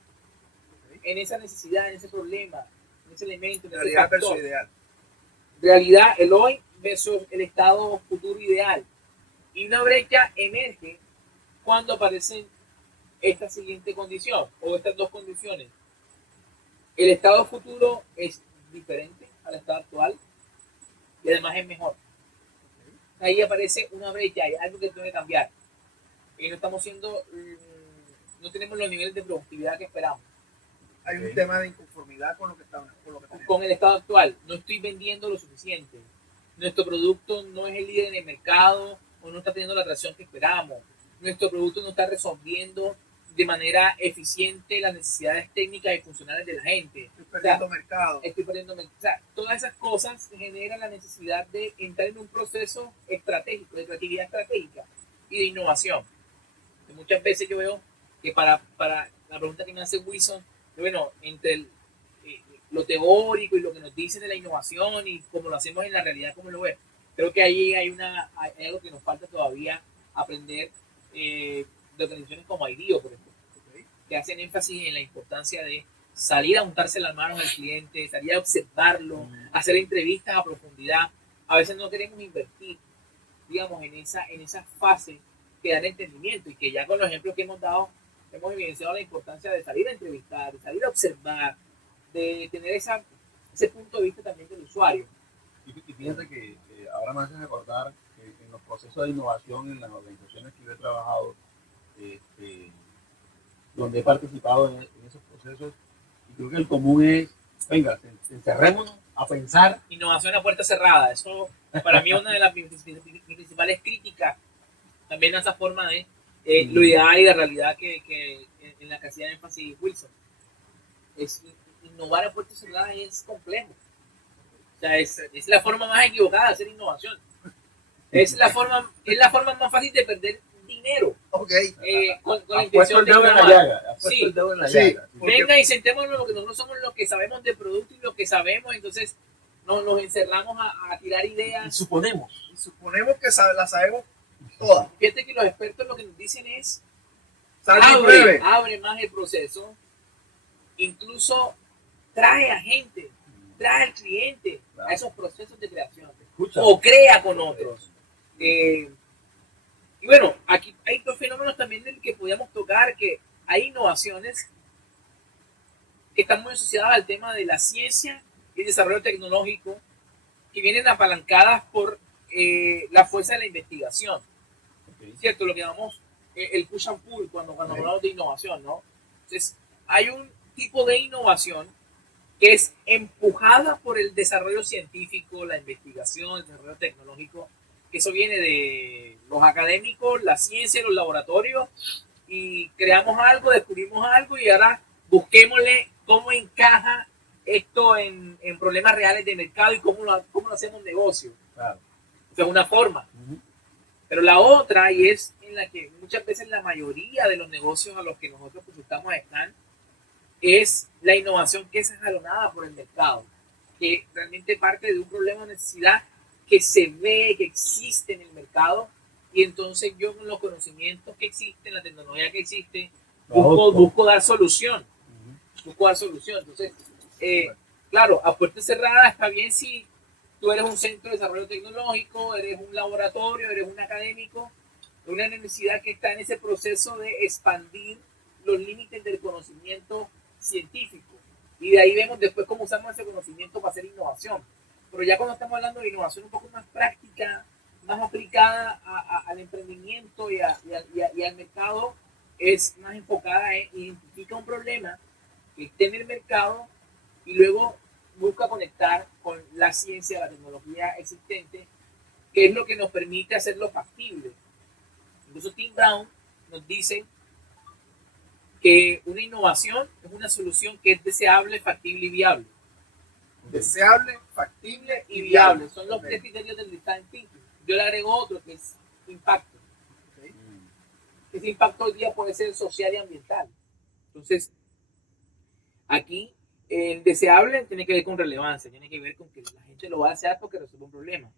en esa necesidad, en ese problema, en ese elemento, en ese Realidad factor. versus ideal. Realidad, el hoy versus el estado futuro ideal. Y una brecha emerge cuando aparecen esta siguiente condición o estas dos condiciones. El estado futuro es diferente al estado actual y además es mejor. Ahí aparece una brecha, hay algo que tiene que cambiar. Y no estamos siendo, no tenemos los niveles de productividad que esperamos. Hay un tema de inconformidad con lo que tenemos. Con el estado actual, no estoy vendiendo lo suficiente. Nuestro producto no es el líder en el mercado o no está teniendo la atracción que esperamos. Nuestro producto no está resolviendo de manera eficiente las necesidades técnicas y funcionales de la gente. Estoy perdiendo mercado. Todas esas cosas generan la necesidad de entrar en un proceso estratégico, de creatividad estratégica y de innovación. Y muchas veces yo veo que para la pregunta que me hace Wilson, bueno, entre lo teórico y lo que nos dicen de la innovación y cómo lo hacemos en la realidad, como lo ves, creo que ahí hay algo que nos falta todavía aprender de organizaciones como IDEO, por ejemplo, que hacen énfasis en la importancia de salir a untarse las manos al cliente, salir a observarlo, hacer entrevistas a profundidad. A veces no queremos invertir, digamos, en esa fase que da el entendimiento y que ya con los ejemplos que hemos dado hemos evidenciado la importancia de salir a entrevistar, de salir a observar, de tener ese punto de vista también del usuario. Y fíjate que ahora me haces recordar que en los procesos de innovación en las organizaciones que yo he trabajado, donde he participado en esos procesos. Y creo que el común es, venga, encerrémonos a pensar. Innovación a puerta cerrada. Eso para mí es una de las principales críticas también a esa forma de lo ideal y la realidad que en la que hacía énfasis Wilson. Innovar a puerta cerrada es complejo. O sea, es la forma más equivocada de hacer innovación. Es la forma más fácil de perder dinero. Okay. Con la intención de innovar. Sí. Venga y sentémonos lo que nosotros somos, los que sabemos de producto y lo que sabemos, entonces nos encerramos a tirar ideas. Y suponemos que la sabemos todas. Fíjate que los expertos lo que nos dicen es abre más el proceso, incluso trae a gente, trae al cliente a esos procesos de creación. O crea con otros. Y bueno, aquí hay dos fenómenos también del que podíamos tocar, que hay innovaciones que están muy asociadas al tema de la ciencia y el desarrollo tecnológico, que vienen apalancadas por la fuerza de la investigación. ¿Cierto? Lo que llamamos el push and pull cuando hablamos de innovación, ¿no? Entonces, hay un tipo de innovación que es empujada por el desarrollo científico, la investigación, el desarrollo tecnológico, que eso viene de los académicos, la ciencia, los laboratorios, y creamos algo, descubrimos algo y ahora busquémosle cómo encaja esto en problemas reales de mercado y cómo lo hacemos negocio. Claro. O sea, una forma. Pero la otra, y es en la que muchas veces la mayoría de los negocios a los que nosotros consultamos están, es la innovación que es escalonada por el mercado, que realmente parte de un problema o necesidad que se ve, que existe en el mercado, y entonces yo con los conocimientos que existen, la tecnología que existe, busco dar solución. Busco dar solución. Entonces, claro, a puerta cerrada está bien si tú eres un centro de desarrollo tecnológico, eres un laboratorio, eres un académico, una necesidad que está en ese proceso de expandir los límites del conocimiento científico. Y de ahí vemos después cómo usamos ese conocimiento para hacer innovación. Pero ya cuando estamos hablando de innovación un poco más práctica, más aplicada al emprendimiento y al mercado, es más enfocada en identificar un problema que esté en el mercado y luego busca conectar con la ciencia, la tecnología existente, que es lo que nos permite hacerlo factible. Incluso Tim Brown nos dice que una innovación es una solución que es deseable, factible y viable. Deseable, factible Y viable. Son los tres criterios del design thinking. Yo le agrego otro que es impacto. Ese impacto hoy día puede ser social y ambiental. Entonces, aquí el deseable tiene que ver con relevancia, tiene que ver con que la gente lo va a desear porque resuelve un problema.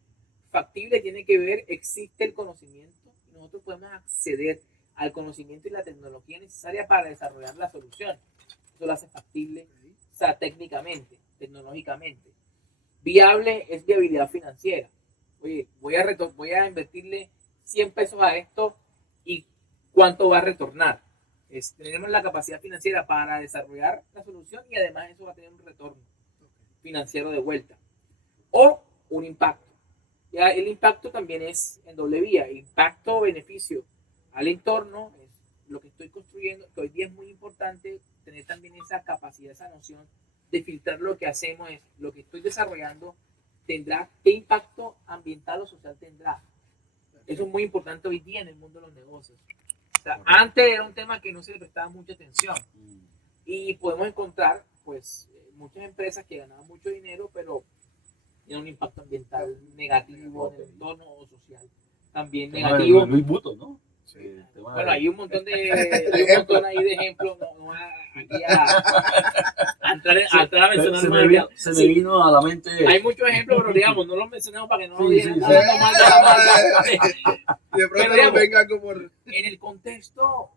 Factible tiene que ver, existe el conocimiento y nosotros podemos acceder al conocimiento y la tecnología necesaria para desarrollar la solución. Eso lo hace factible, o sea, técnicamente, tecnológicamente. Viable es viabilidad financiera. Oye, voy a invertirle 100 pesos a esto y ¿cuánto va a retornar? Tenemos la capacidad financiera para desarrollar la solución y además eso va a tener un retorno financiero de vuelta. O un impacto. Ya el impacto también es en doble vía. Impacto, beneficio al entorno, es lo que estoy construyendo, que hoy día es muy importante tener también esa capacidad, esa noción de filtrar lo que hacemos, es lo que estoy desarrollando, tendrá, qué impacto ambiental o social tendrá. Eso es muy importante hoy día en el mundo de los negocios. O sea, antes era un tema que no se le prestaba mucha atención y podemos encontrar pues muchas empresas que ganaban mucho dinero pero tienen un impacto ambiental negativo en el entorno o social también negativo. Luis Buto, ¿no? Sí. Bueno, hay un montón ahí de ejemplos. No voy aquí a entrar a mencionar se me vino a la mente. Hay muchos ejemplos, pero digamos, no los mencionamos para que no nos digan de pronto nos venga como en el contexto,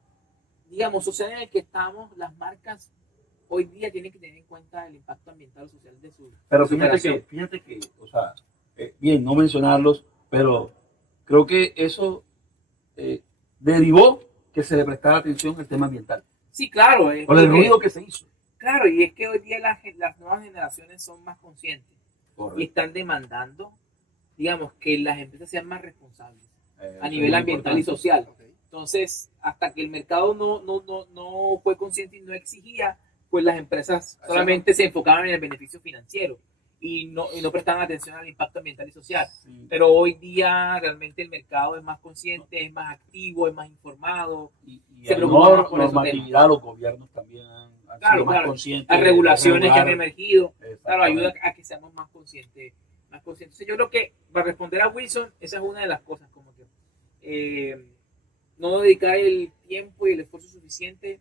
digamos, social en el que estamos, las marcas hoy día tienen que tener en cuenta el impacto ambiental o social de su. Pero fíjate que, o sea, bien, no mencionarlos, pero creo que eso derivó que se le prestara atención al tema ambiental. Sí, claro. Por el ruido que se hizo. Claro, y es que hoy día las nuevas generaciones son más conscientes. Correcto. Y están demandando, digamos, que las empresas sean más responsables a nivel ambiental y social. Entonces, hasta que el mercado no fue consciente y no exigía, pues las empresas solamente se enfocaban en el beneficio financiero y no prestaban atención al impacto ambiental y social. Sí. Pero hoy día realmente el mercado es más consciente, es más activo, es más informado. Y Se hay preocupa más por esos normatividad, los gobiernos también han sido más conscientes. Las regulaciones de que han emergido, claro, Exactamente. ayuda a que seamos más conscientes. Entonces, yo creo que para responder a Wilson, esa es una de las cosas, como que no dedicar el tiempo y el esfuerzo suficiente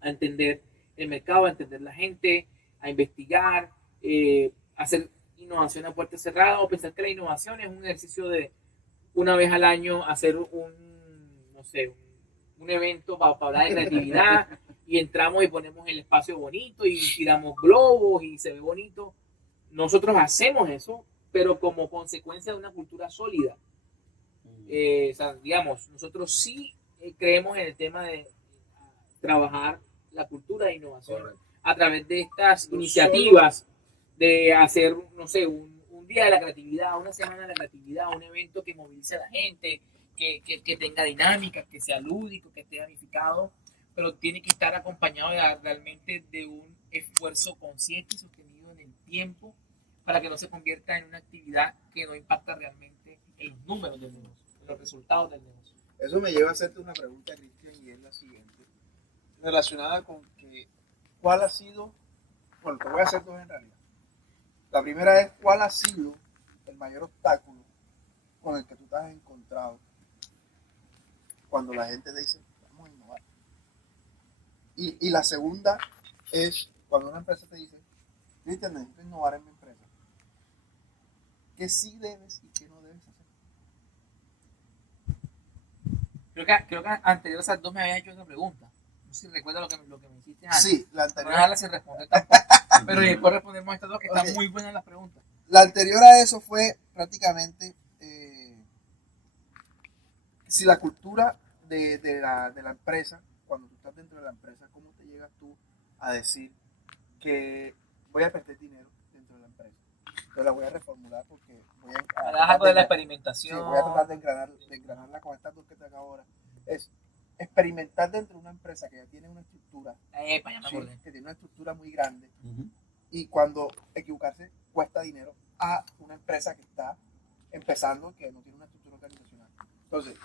a entender el mercado, a entender la gente, a investigar, hacer innovación a puerta cerrada, o pensar que la innovación es un ejercicio de una vez al año hacer no sé, un evento para hablar de creatividad y entramos y ponemos el espacio bonito y tiramos globos y se ve bonito. Nosotros hacemos eso, pero como consecuencia de una cultura sólida. O sea, digamos, nosotros sí creemos en el tema de trabajar la cultura de innovación. Correcto. A través de estas iniciativas de hacer, no sé, un día de la creatividad, una semana de la creatividad, un evento que movilice a la gente, que tenga dinámica, que sea lúdico, que esté gamificado, pero tiene que estar acompañado realmente de un esfuerzo consciente y sostenido en el tiempo para que no se convierta en una actividad que no impacta realmente en los números del negocio, en los resultados del negocio. Eso me lleva a hacerte una pregunta, Cristian, y es la siguiente, relacionada con que, ¿cuál ha sido, bueno, te voy a hacer dos en realidad. La primera es, ¿cuál ha sido el mayor obstáculo con el que tú te has encontrado cuando la gente te dice, vamos a innovar? Y la segunda es, cuando una empresa te dice, Cristian, necesito innovar en mi empresa, ¿qué sí debes y qué no debes hacer? Creo que anterior a esas dos me habías hecho esa pregunta. No sé si recuerdas lo que me hiciste antes. Sí, la anterior. No dejarla sin responder tampoco. Pero después respondemos a estas dos que están muy buenas las preguntas. La anterior a eso fue prácticamente si la cultura de la empresa, cuando tú estás dentro de la empresa, ¿cómo te llegas tú a decir que voy a perder dinero dentro de la empresa? Yo la voy a reformular porque voy a algo de la experimentación. Sí, voy a tratar de engranarla con estas dos que te acabo ahora. Es experimentar dentro de una empresa que ya tiene una estructura, que tiene una estructura muy grande, y cuando equivocarse cuesta dinero, a una empresa que está empezando, que no tiene una estructura organizacional. Entonces,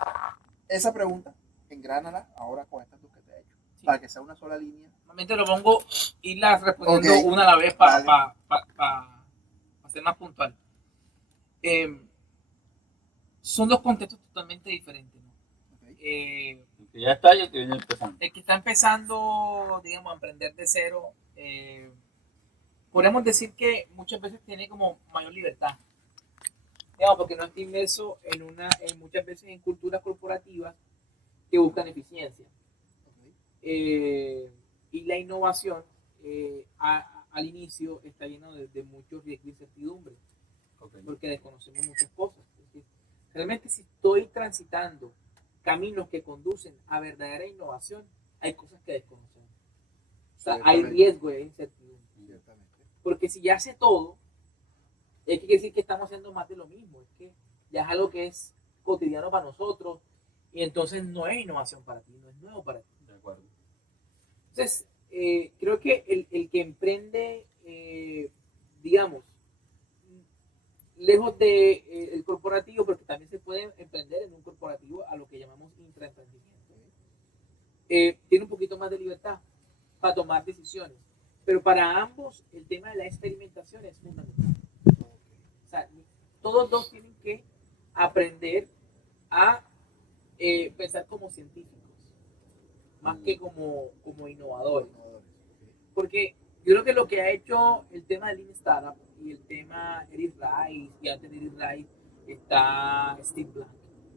esa pregunta, engránala ahora con estas dos que te he hecho, para que sea una sola línea. Normalmente lo pongo irlas respondiendo una a la vez para ser más puntual. Son dos contextos totalmente diferentes, ¿no? El que ya está y el que viene empezando. El que está empezando, digamos, a emprender de cero, podemos decir que muchas veces tiene como mayor libertad, digamos, porque no está inmerso en muchas veces en culturas corporativas que buscan eficiencia. Y la innovación al inicio está lleno de muchos riesgos de incertidumbre, porque desconocemos muchas cosas. Entonces, realmente si estoy transitando caminos que conducen a verdadera innovación, hay cosas que desconocemos. O sea, hay riesgo de incertidumbre. Porque si ya sé todo, es que quiere decir que estamos haciendo más de lo mismo. Es que ya es algo que es cotidiano para nosotros y entonces no es innovación para ti, no es nuevo para ti. De acuerdo. Entonces, creo que el que emprende, digamos, lejos del corporativo, porque también se puede emprender en un corporativo a lo que llamamos intraemprendimiento, tiene un poquito más de libertad para tomar decisiones. Pero para ambos el tema de la experimentación es fundamental. O sea, todos dos tienen que aprender a pensar como científicos, más que como innovadores. Porque yo creo que lo que ha hecho el tema del Lean Startup y el tema Eric Rice, y antes de Eric Rice está Steve Blank,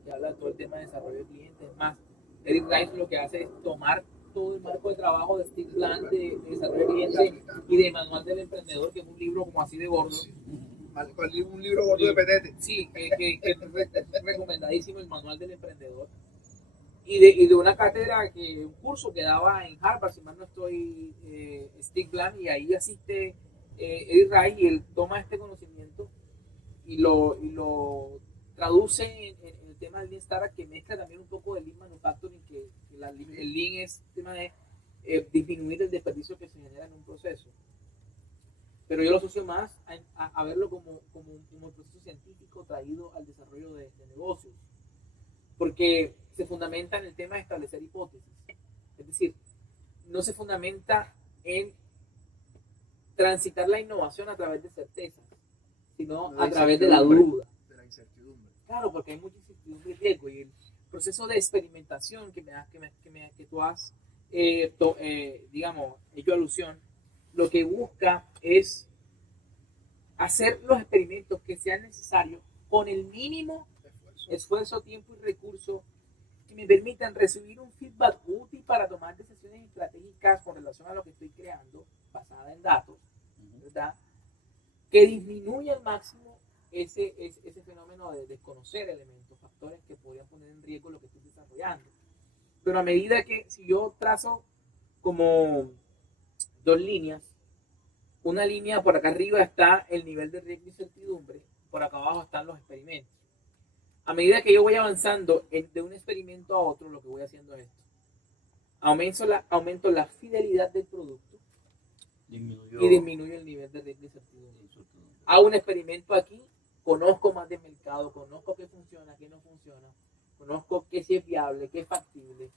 que habla de todo el tema de desarrollo de clientes. Más, Eric Rice lo que hace es tomar todo el marco de trabajo de Steve Blank de desarrollo de clientes y de Manual del Emprendedor, que es un libro como así de gordo. Un libro gordo de petete. Sí, que es recomendadísimo, el Manual del Emprendedor. Y de una cátedra, un curso que daba en Harvard, si mal no estoy, Steve Blank, y ahí asiste Eric Rice, y él toma este conocimiento y lo traduce en el sistema de Lean Startup que mezcla también un poco de Lean Manufacturing, el Lean es el tema de disminuir el desperdicio que se genera en un proceso. Pero yo lo asocio más a verlo como un proceso científico traído al desarrollo de negocios, porque se fundamenta en el tema de establecer hipótesis. Es decir, no se fundamenta en transitar la innovación a través de certezas, sino a través de la duda. De la incertidumbre. Claro, porque hay mucha incertidumbre y riesgo, y el proceso de experimentación que tú has, digamos, hecho alusión, lo que busca es hacer los experimentos que sean necesarios con el mínimo esfuerzo, tiempo y recurso que me permitan recibir un feedback útil para tomar decisiones estratégicas con relación a lo que estoy creando, basada en datos, ¿verdad? Que disminuya al máximo ese fenómeno de desconocer elementos, factores que podrían poner en riesgo lo que estoy desarrollando. Pero a medida que, si yo trazo como dos líneas, una línea por acá arriba está el nivel de riesgo y incertidumbre, por acá abajo están los experimentos. A medida que yo voy avanzando de un experimento a otro, lo que voy haciendo es esto. Aumento la fidelidad del producto y disminuyo el nivel de riesgo y incertidumbre. Hago un experimento aquí, conozco más del mercado, conozco qué funciona, qué no funciona, conozco qué sí es viable, qué es factible,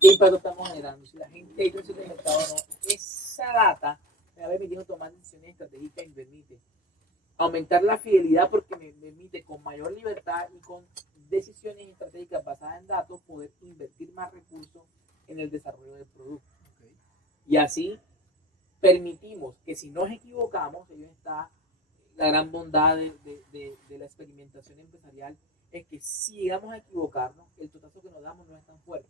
qué impacto estamos generando, si la gente ha hecho ese mercado o no. Esa data me va permitiendo tomar decisiones estratégicas y me permite aumentar la fidelidad porque me permite con mayor libertad y con decisiones estratégicas basadas en datos poder invertir más recursos en el desarrollo del producto. Okay. Y así permitimos que si nos equivocamos, ahí está la gran bondad de la experimentación empresarial, es que si llegamos a equivocarnos, el totazo que nos damos no es tan fuerte.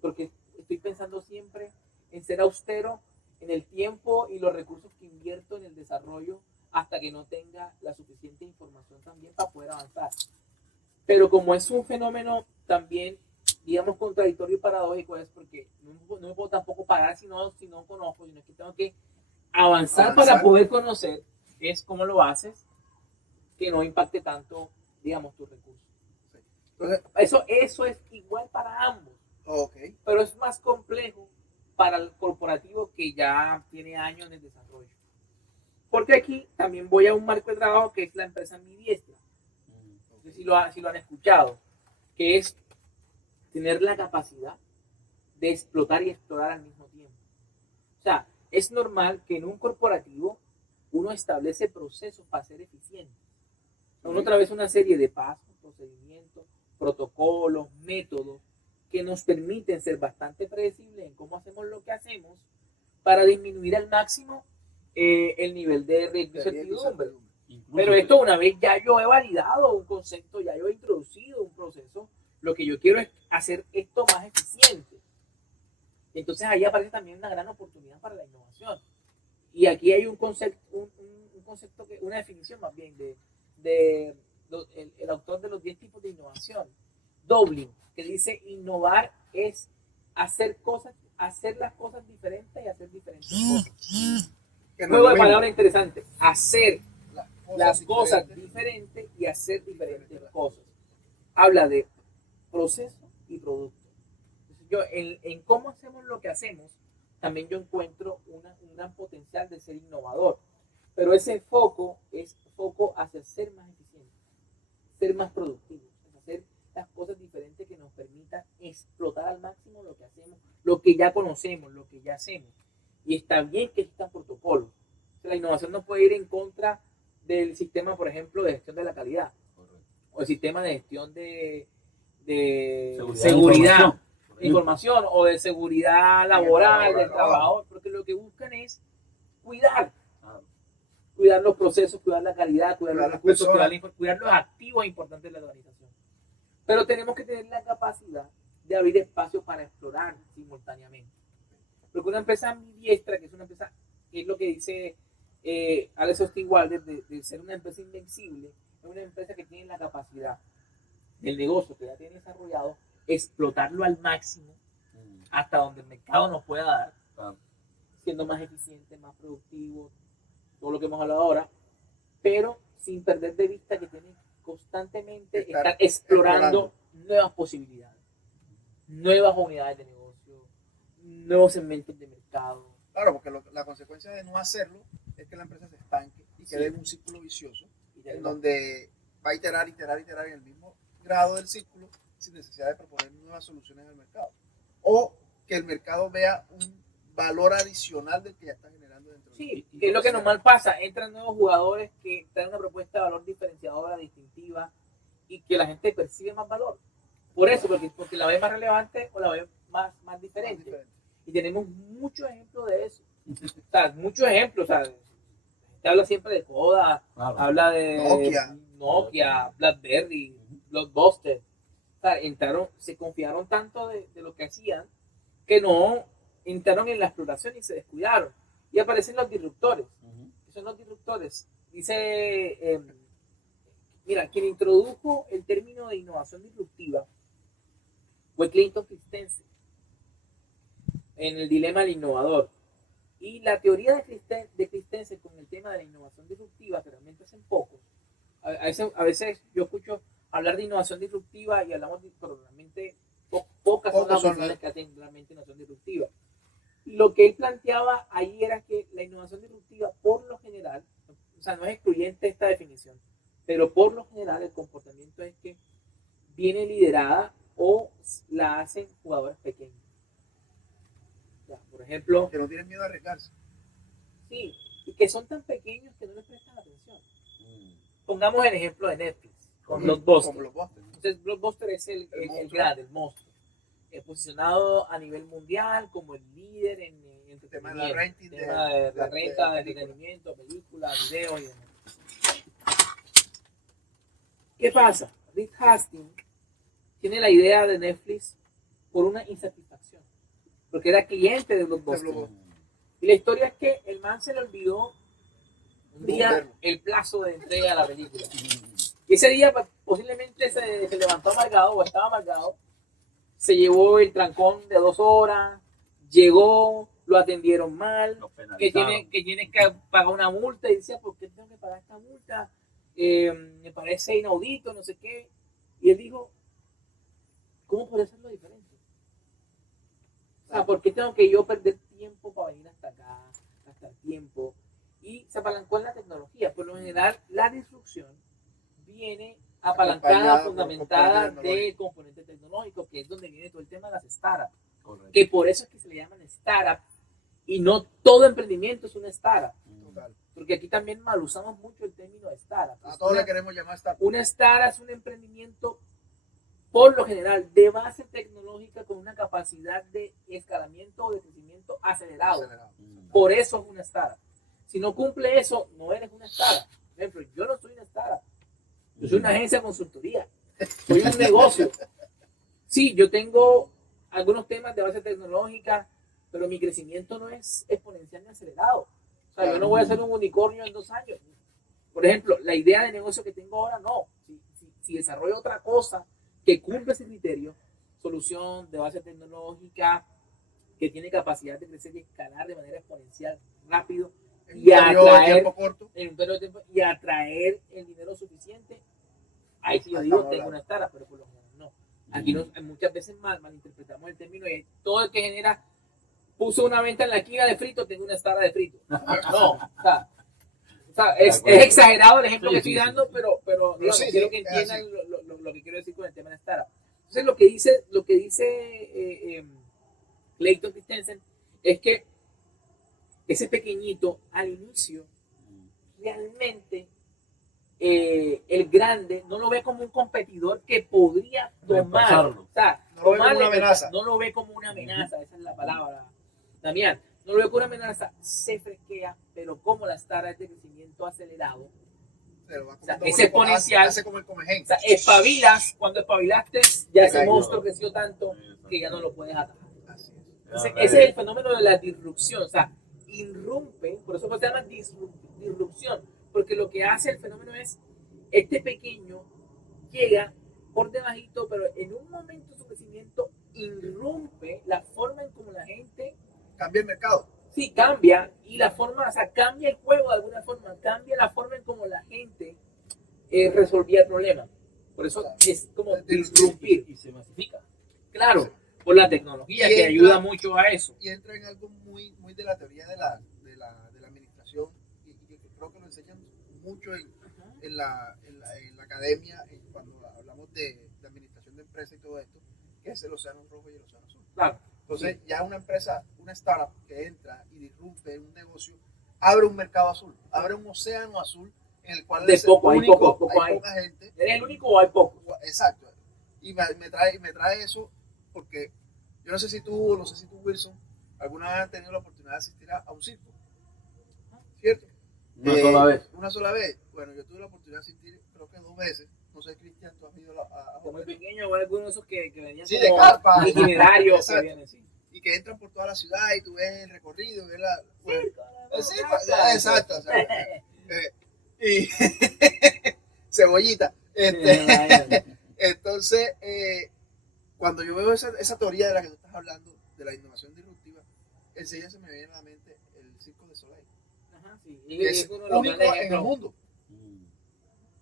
Porque estoy pensando siempre en ser austero en el tiempo y los recursos que invierto en el desarrollo hasta que no tenga la suficiente información también para poder avanzar. Pero como es un fenómeno también, digamos, contradictorio y paradójico, es porque no me puedo tampoco pagar si no conozco, sino que tengo que avanzar para poder conocer. Es cómo lo haces que no impacte tanto, digamos, tus recursos. Entonces, eso es igual para ambos. Okay. Pero es más complejo para el corporativo que ya tiene años de desarrollo. Porque aquí también voy a un marco de trabajo que es la empresa Mi Diestra. No sé si lo han escuchado, que es tener la capacidad de explotar y explorar al mismo tiempo. O sea, es normal que en un corporativo uno establece procesos para ser eficiente. Uno atraviesa una serie de pasos, procedimientos, protocolos, métodos que nos permiten ser bastante predecibles en cómo hacemos lo que hacemos para disminuir al máximo el nivel de riesgo y incertidumbre. Pero esto, una vez ya yo he validado un concepto, ya yo he introducido un proceso, lo que yo quiero es hacer esto más eficiente. Entonces ahí aparece también una gran oportunidad para la innovación. Y aquí hay un concepto, una definición más bien el autor de los 10 tipos de innovación, Dublin, que dice innovar es hacer las cosas diferentes y hacer diferentes cosas. Nueva no palabra interesante, hacer las cosas diferentes y hacer diferentes cosas. Habla de proceso y producto. Entonces yo en cómo hacemos lo que hacemos, también yo encuentro un gran potencial de ser innovador. Pero ese foco es foco hacia ser más eficiente, ser más productivo, hacer las cosas diferentes que nos permitan explotar al máximo lo que hacemos, lo que ya conocemos, lo que ya hacemos. Y está bien que existan protocolos. O sea, la innovación no puede ir en contra del sistema, por ejemplo, de gestión de la calidad. Correcto. O el sistema de gestión de seguridad de información o de seguridad laboral del trabajador, porque lo que buscan es cuidar los procesos, cuidar la calidad, cuidar los recursos, cuidar los activos importantes de la organización. Pero tenemos que tener la capacidad de abrir espacios para explorar simultáneamente. Porque una empresa ambidiestra, que es una empresa, que es lo que dice Alex Osterwalder, de ser una empresa invencible, es una empresa que tiene la capacidad del negocio que ya tiene desarrollado, explotarlo al máximo hasta donde el mercado nos pueda dar, siendo más eficiente, más productivo, todo lo que hemos hablado ahora, pero sin perder de vista que tiene constantemente Estar estar explorando nuevas posibilidades, nuevas unidades de negocio, nuevos segmentos de mercado. Claro, porque la consecuencia de no hacerlo es que la empresa se estanque y quede en un círculo vicioso en donde va a iterar en el mismo grado del círculo sin necesidad de proponer nuevas soluciones al mercado. O que el mercado vea un valor adicional del que ya está generando dentro del Sí, que es lo que normal pasa. Entran nuevos jugadores que traen una propuesta de valor diferenciadora, distintiva, y que la gente percibe más valor. Por eso, porque la ve más relevante o la ve más diferente. Y tenemos muchos ejemplos de eso. O sea, muchos ejemplos. O sea, te habla siempre de Kodak, Claro. habla de Nokia, BlackBerry, Blockbuster. O sea, entraron, se confiaron tanto de lo que hacían que no entraron en la exploración y se descuidaron. Y aparecen los disruptores. Son los disruptores. Dice, mira, quien introdujo el término de innovación disruptiva fue Clayton Christensen en el dilema del innovador. Y la teoría de Christensen con el tema de la innovación disruptiva, que realmente hacen pocos, a veces yo escucho hablar de innovación disruptiva y hablamos de, pero realmente pocas son las personas que hacen realmente innovación disruptiva. Lo que él planteaba ahí era que la innovación disruptiva, por lo general, o sea, no es excluyente esta definición, pero por lo general el comportamiento es que viene liderada o la hacen jugadores pequeños. Ya, por ejemplo, que no tienen miedo a arriesgarse. Sí, y que son tan pequeños que no les prestan atención. Pongamos el ejemplo de Netflix, con Blockbuster. Entonces, Blockbuster es el grande, el monstruo. Posicionado a nivel mundial como el líder en entretenimiento. La renta de entretenimiento, películas, videos y demás. ¿Qué pasa? Reed Hastings tiene la idea de Netflix por una insatisfacción, porque era cliente de Blockbuster. Y la historia es que el man se le olvidó un día el plazo de entrega de la película. Y ese día posiblemente se levantó amargado o estaba amargado, se llevó el trancón de 2 horas, llegó, lo atendieron mal, que tiene que pagar una multa y decía, ¿por qué tengo que pagar esta multa? Me parece inaudito, no sé qué. Y él dijo, ¿cómo puede hacerlo diferente? O sea, ¿por qué tengo que yo perder tiempo para venir hasta acá, gastar tiempo? Y se apalancó en la tecnología. Por lo general, la disrupción viene apalancada, fundamentada del componente tecnológico, que es donde viene todo el tema de las startups. Correcto. Que por eso es que se le llaman startups y no todo emprendimiento es una startup. Total. Porque aquí también mal usamos mucho el término de startup. A todos le queremos llamar startup. Una startup es un emprendimiento por lo general de base tecnológica con una capacidad de escalamiento o de crecimiento acelerado. Por eso es una startup. Si no cumple eso, no eres una startup. Por ejemplo, yo no soy una startup. Yo soy una agencia de consultoría. Soy un negocio. Sí, yo tengo algunos temas de base tecnológica, pero mi crecimiento no es exponencial ni acelerado. O sea, yo no voy a ser un unicornio en 2 años. Por ejemplo, la idea de negocio que tengo ahora, no. Si desarrollo otra cosa que cumple ese criterio, solución de base tecnológica, que tiene capacidad de crecer y escalar de manera exponencial rápido, y atraer en un periodo de tiempo y atraer el dinero suficiente, ahí sí yo digo tengo una startup, pero por lo menos no. Aquí muchas veces malinterpretamos el término y todo el que genera puso una venta en la esquina de frito, tengo una startup de frito. No, o sea es exagerado el ejemplo que estoy dando, pero quiero que entiendan lo que quiero decir con el tema de startup. Entonces lo que dice Clayton Christensen es que ese pequeñito al inicio realmente el grande no lo ve como un competidor que podría tomar, o sea, no lo ve como una amenaza, esa es la palabra, Damián, no lo ve como una amenaza, se fresquea, pero como la startup de crecimiento acelerado, o sea, es exponencial, o sea, espabilas, cuando espabilaste ya ese monstruo creció tanto que ya no lo puedes atajar. Entonces, ese es el fenómeno de la disrupción, o sea, irrumpe, por eso se llama disrupción, porque lo que hace el fenómeno es, este pequeño llega por debajito, pero en un momento de su crecimiento irrumpe la forma en cómo la gente... Cambia el mercado. Sí, cambia, y la forma, o sea, cambia el juego de alguna forma, cambia la forma en cómo la gente resolvía el problema. Por eso es como disrumpir. Y se masifica. Claro, por la tecnología que ayuda mucho a eso. Y entra en algo muy de la teoría de la administración y que creo que lo enseñan mucho en la academia cuando hablamos de administración de empresas y todo esto, que es el océano rojo y el océano azul. Claro. Entonces ya una empresa, una startup que entra y disrumpe un negocio, abre un mercado azul, abre un océano azul en el cual de poco, único, hay poca gente. ¿Eres el único o hay pocos? Exacto. Y me trae eso porque yo no sé si tú, Wilson, alguna vez has tenido la oportunidad de asistir a un circo. ¿Cierto? Una sola vez. Una sola vez. Bueno, yo tuve la oportunidad de asistir creo que 2 veces. No sé, Cristian, tú has ido a muy pequeño, o algunos de esos que venían sí, de carpa, itinerarios que vienen, sí. Y que entran por toda la ciudad y tú ves el recorrido, ves la... Sí, exacto. O sea, y cebollita. Entonces, cuando yo veo esa teoría de la que tú estás hablando, de la innovación disruptiva, enseguida se me viene a la mente el Circo de Soleil. Ajá, sí. Que es único en el mundo.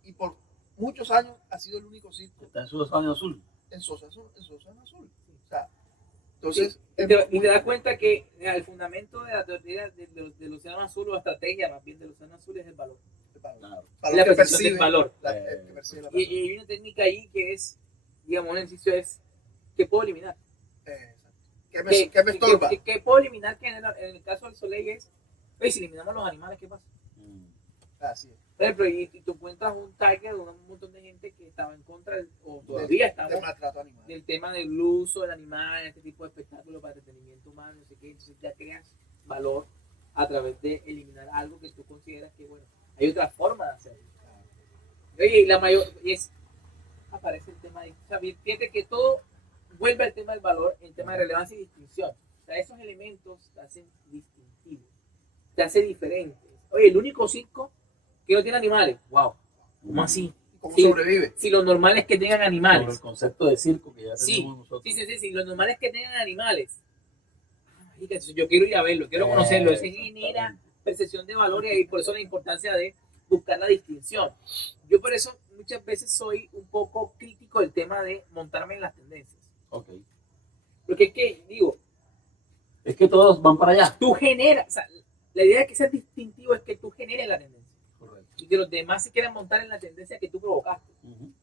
Y por muchos años ha sido el único circo. Está en su océano azul. En su océano azul. O sea, entonces... Sí. Y te das cuenta que el fundamento de la teoría del océano azul, o la estrategia más bien del océano azul, es el valor. Claro. La percepción del valor. Que percibe la y hay una técnica ahí que es, digamos, un ejercicio es, ¿qué puedo eliminar? ¿Qué me estorba? ¿Qué puedo eliminar? Que en el caso del Soleil es, si eliminamos los animales, ¿qué pasa? Así es. Por ejemplo, y tú encuentras un target de un montón de gente que estaba en contra, o todavía estamos, del tema del uso del animal, este tipo de espectáculos para entretenimiento humano, no sé qué. Entonces ya creas valor a través de eliminar algo que tú consideras que, bueno, hay otra forma de hacerlo. Oye, y la mayor, aparece el tema de, o sea, fíjate que todo vuelve al tema del valor, el tema de relevancia y distinción. O sea, esos elementos te hacen distintivos, te hacen diferentes. Oye, el único circo que no tiene animales, wow, ¿cómo así? ¿Cómo sobrevive? Si lo normal es que tengan animales. Por el concepto de circo que ya tenemos nosotros. Sí, lo normal es que tengan animales. Yo quiero ir a verlo, quiero conocerlo, eso genera percepción de valor y por eso la importancia de buscar la distinción. Yo por eso muchas veces soy un poco crítico del tema de montarme en las tendencias. Okay. Porque es que, digo, es que todos van para allá. Tú generas, o sea, la idea de que sea distintivo es que tú generes la tendencia. Correcto. Y que los demás se quieran montar en la tendencia que tú provocaste.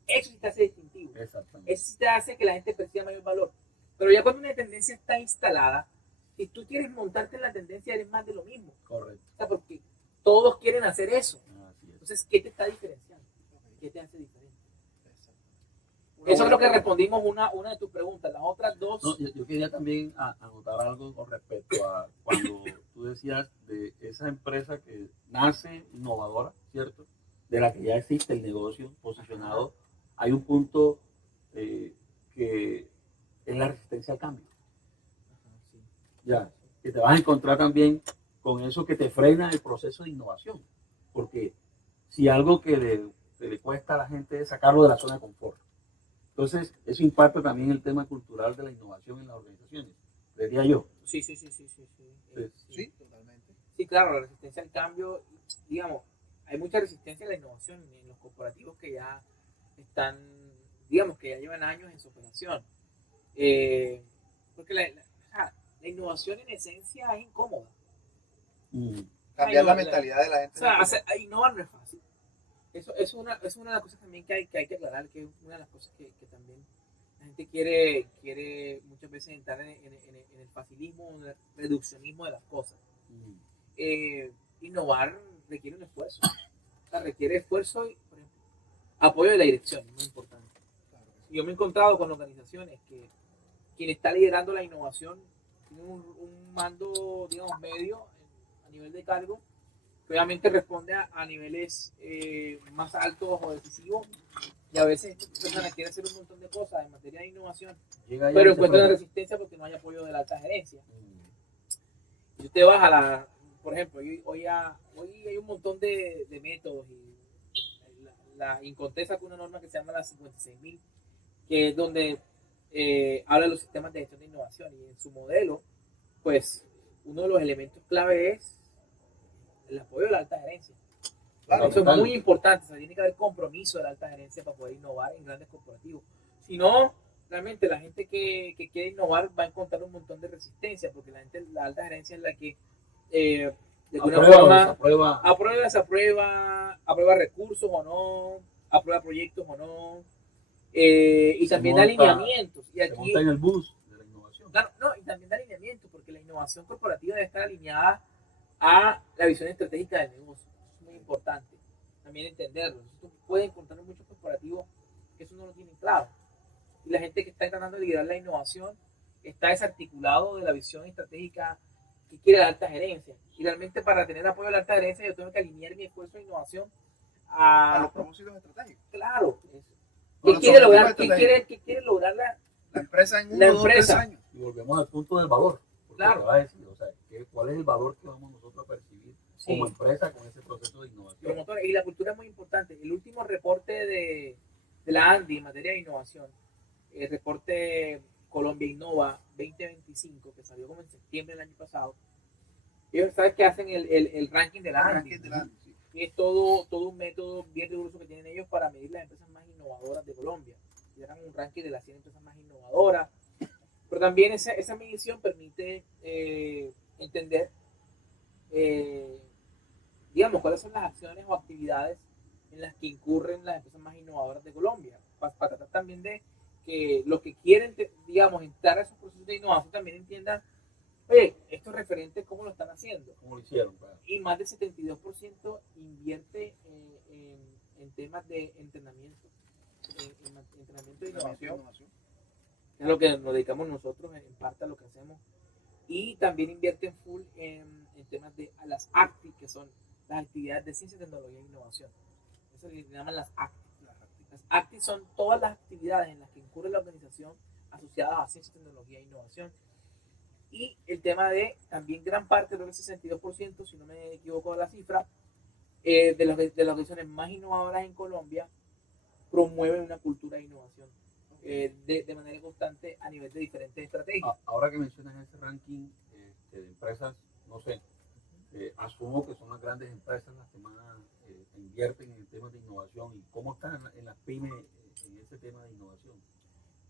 Eso sí te hace distintivo. Exactamente. Eso sí te hace que la gente perciba mayor valor. Pero ya cuando una tendencia está instalada, si tú quieres montarte en la tendencia, eres más de lo mismo. Correcto. O sea, porque todos quieren hacer eso. Así es. Entonces, ¿qué te está diferenciando? ¿Qué te hace diferente? Eso es lo que respondimos una de tus preguntas. Las otras dos... No, yo quería también anotar algo con respecto a cuando tú decías de esa empresa que nace innovadora, ¿cierto? De la que ya existe el negocio posicionado. Hay un punto que es la resistencia al cambio. Ya, que te vas a encontrar también con eso que te frena el proceso de innovación. Porque si algo que le cuesta a la gente es sacarlo de la zona de confort. Entonces, eso impacta también el tema cultural de la innovación en las organizaciones, diría yo. Sí, totalmente. Sí, claro, la resistencia al cambio, digamos, hay mucha resistencia a la innovación en los corporativos que ya están, digamos, que ya llevan años en su operación. Porque la innovación en esencia es incómoda. Cambiar la mentalidad de la gente. O sea, innovar no es fácil. Eso es una de las cosas también que hay que aclarar, que es una de las cosas que también la gente quiere muchas veces entrar en el facilismo, en el reduccionismo de las cosas. Innovar requiere un esfuerzo. O sea, requiere esfuerzo y, por ejemplo, apoyo de la dirección, muy importante. Yo me he encontrado con organizaciones que quien está liderando la innovación tiene un mando, digamos, medio a nivel de cargo, que obviamente responde a niveles más altos o decisivos, y a veces esta persona quiere hacer un montón de cosas en materia de innovación, pero encuentra una resistencia porque no hay apoyo de la alta gerencia. Y usted baja por ejemplo, hoy hay un montón de métodos, y la Incontesa sacó una norma que se llama la 56.000, que es donde habla de los sistemas de gestión de innovación, y en su modelo, pues, uno de los elementos clave es el apoyo de la alta gerencia. Claro, Eso es muy importante, o sea, tiene que haber compromiso de la alta gerencia para poder innovar en grandes corporativos. Si no, realmente la gente que quiere innovar va a encontrar un montón de resistencia, porque la alta gerencia es la que de alguna forma aprueba recursos o no, aprueba proyectos o no, y también da alineamientos. Y se monta en el bus de la innovación. Claro, no, y también da alineamientos, porque la innovación corporativa debe estar alineada a la visión estratégica del negocio. Eso es muy importante también entenderlo. Tú puedes encontrar muchos corporativos que eso no lo tienen claro. Y la gente que está tratando de liderar la innovación está desarticulado de la visión estratégica que quiere la alta gerencia. Y realmente para tener apoyo de la alta gerencia yo tengo que alinear mi esfuerzo de innovación a los propósitos estratégicos. Claro. ¿Qué quiere lograr? ¿Qué quiere lograr la empresa en 1 o 2 3 años? Y volvemos al punto del valor. Claro. Va a decir, o sea, ¿cuál es el valor que vamos nosotros a percibir como empresa con ese proceso de innovación? Y la cultura es muy importante. El último reporte de la ANDI en materia de innovación, el reporte Colombia Innova 2025, que salió como en septiembre del año pasado, ellos saben que hacen el ranking de la ANDI. Sí. Y es todo un método bien riguroso que tienen ellos para medir las empresas más innovadoras de Colombia. Y dan un ranking de las 100 empresas más innovadoras. Pero también esa medición permite entender, digamos, cuáles son las acciones o actividades en las que incurren las empresas más innovadoras de Colombia. Para tratar también de que los que quieren, digamos, entrar a esos procesos de innovación también entiendan, oye, estos referentes, ¿cómo lo están haciendo? ¿Cómo lo hicieron? Claro. Y más del 72% invierte en temas de entrenamiento, en entrenamiento de innovación. Es lo que nos dedicamos nosotros en parte a lo que hacemos. Y también invierte en full en temas de a las ACTI, que son las actividades de ciencia, tecnología e innovación. Eso se llaman las ACTI. Las ACTI son todas las actividades en las que incurre la organización asociadas a ciencia, tecnología e innovación. Y el tema de también gran parte, creo que el 62%, si no me equivoco de la cifra, de las organizaciones más innovadoras en Colombia promueven una cultura de innovación de manera constante a nivel de diferentes estrategias. Ahora que mencionas ese ranking de empresas, no sé, asumo que son las grandes empresas las que más invierten en temas de innovación. ¿Y cómo están en las pymes en ese tema de innovación?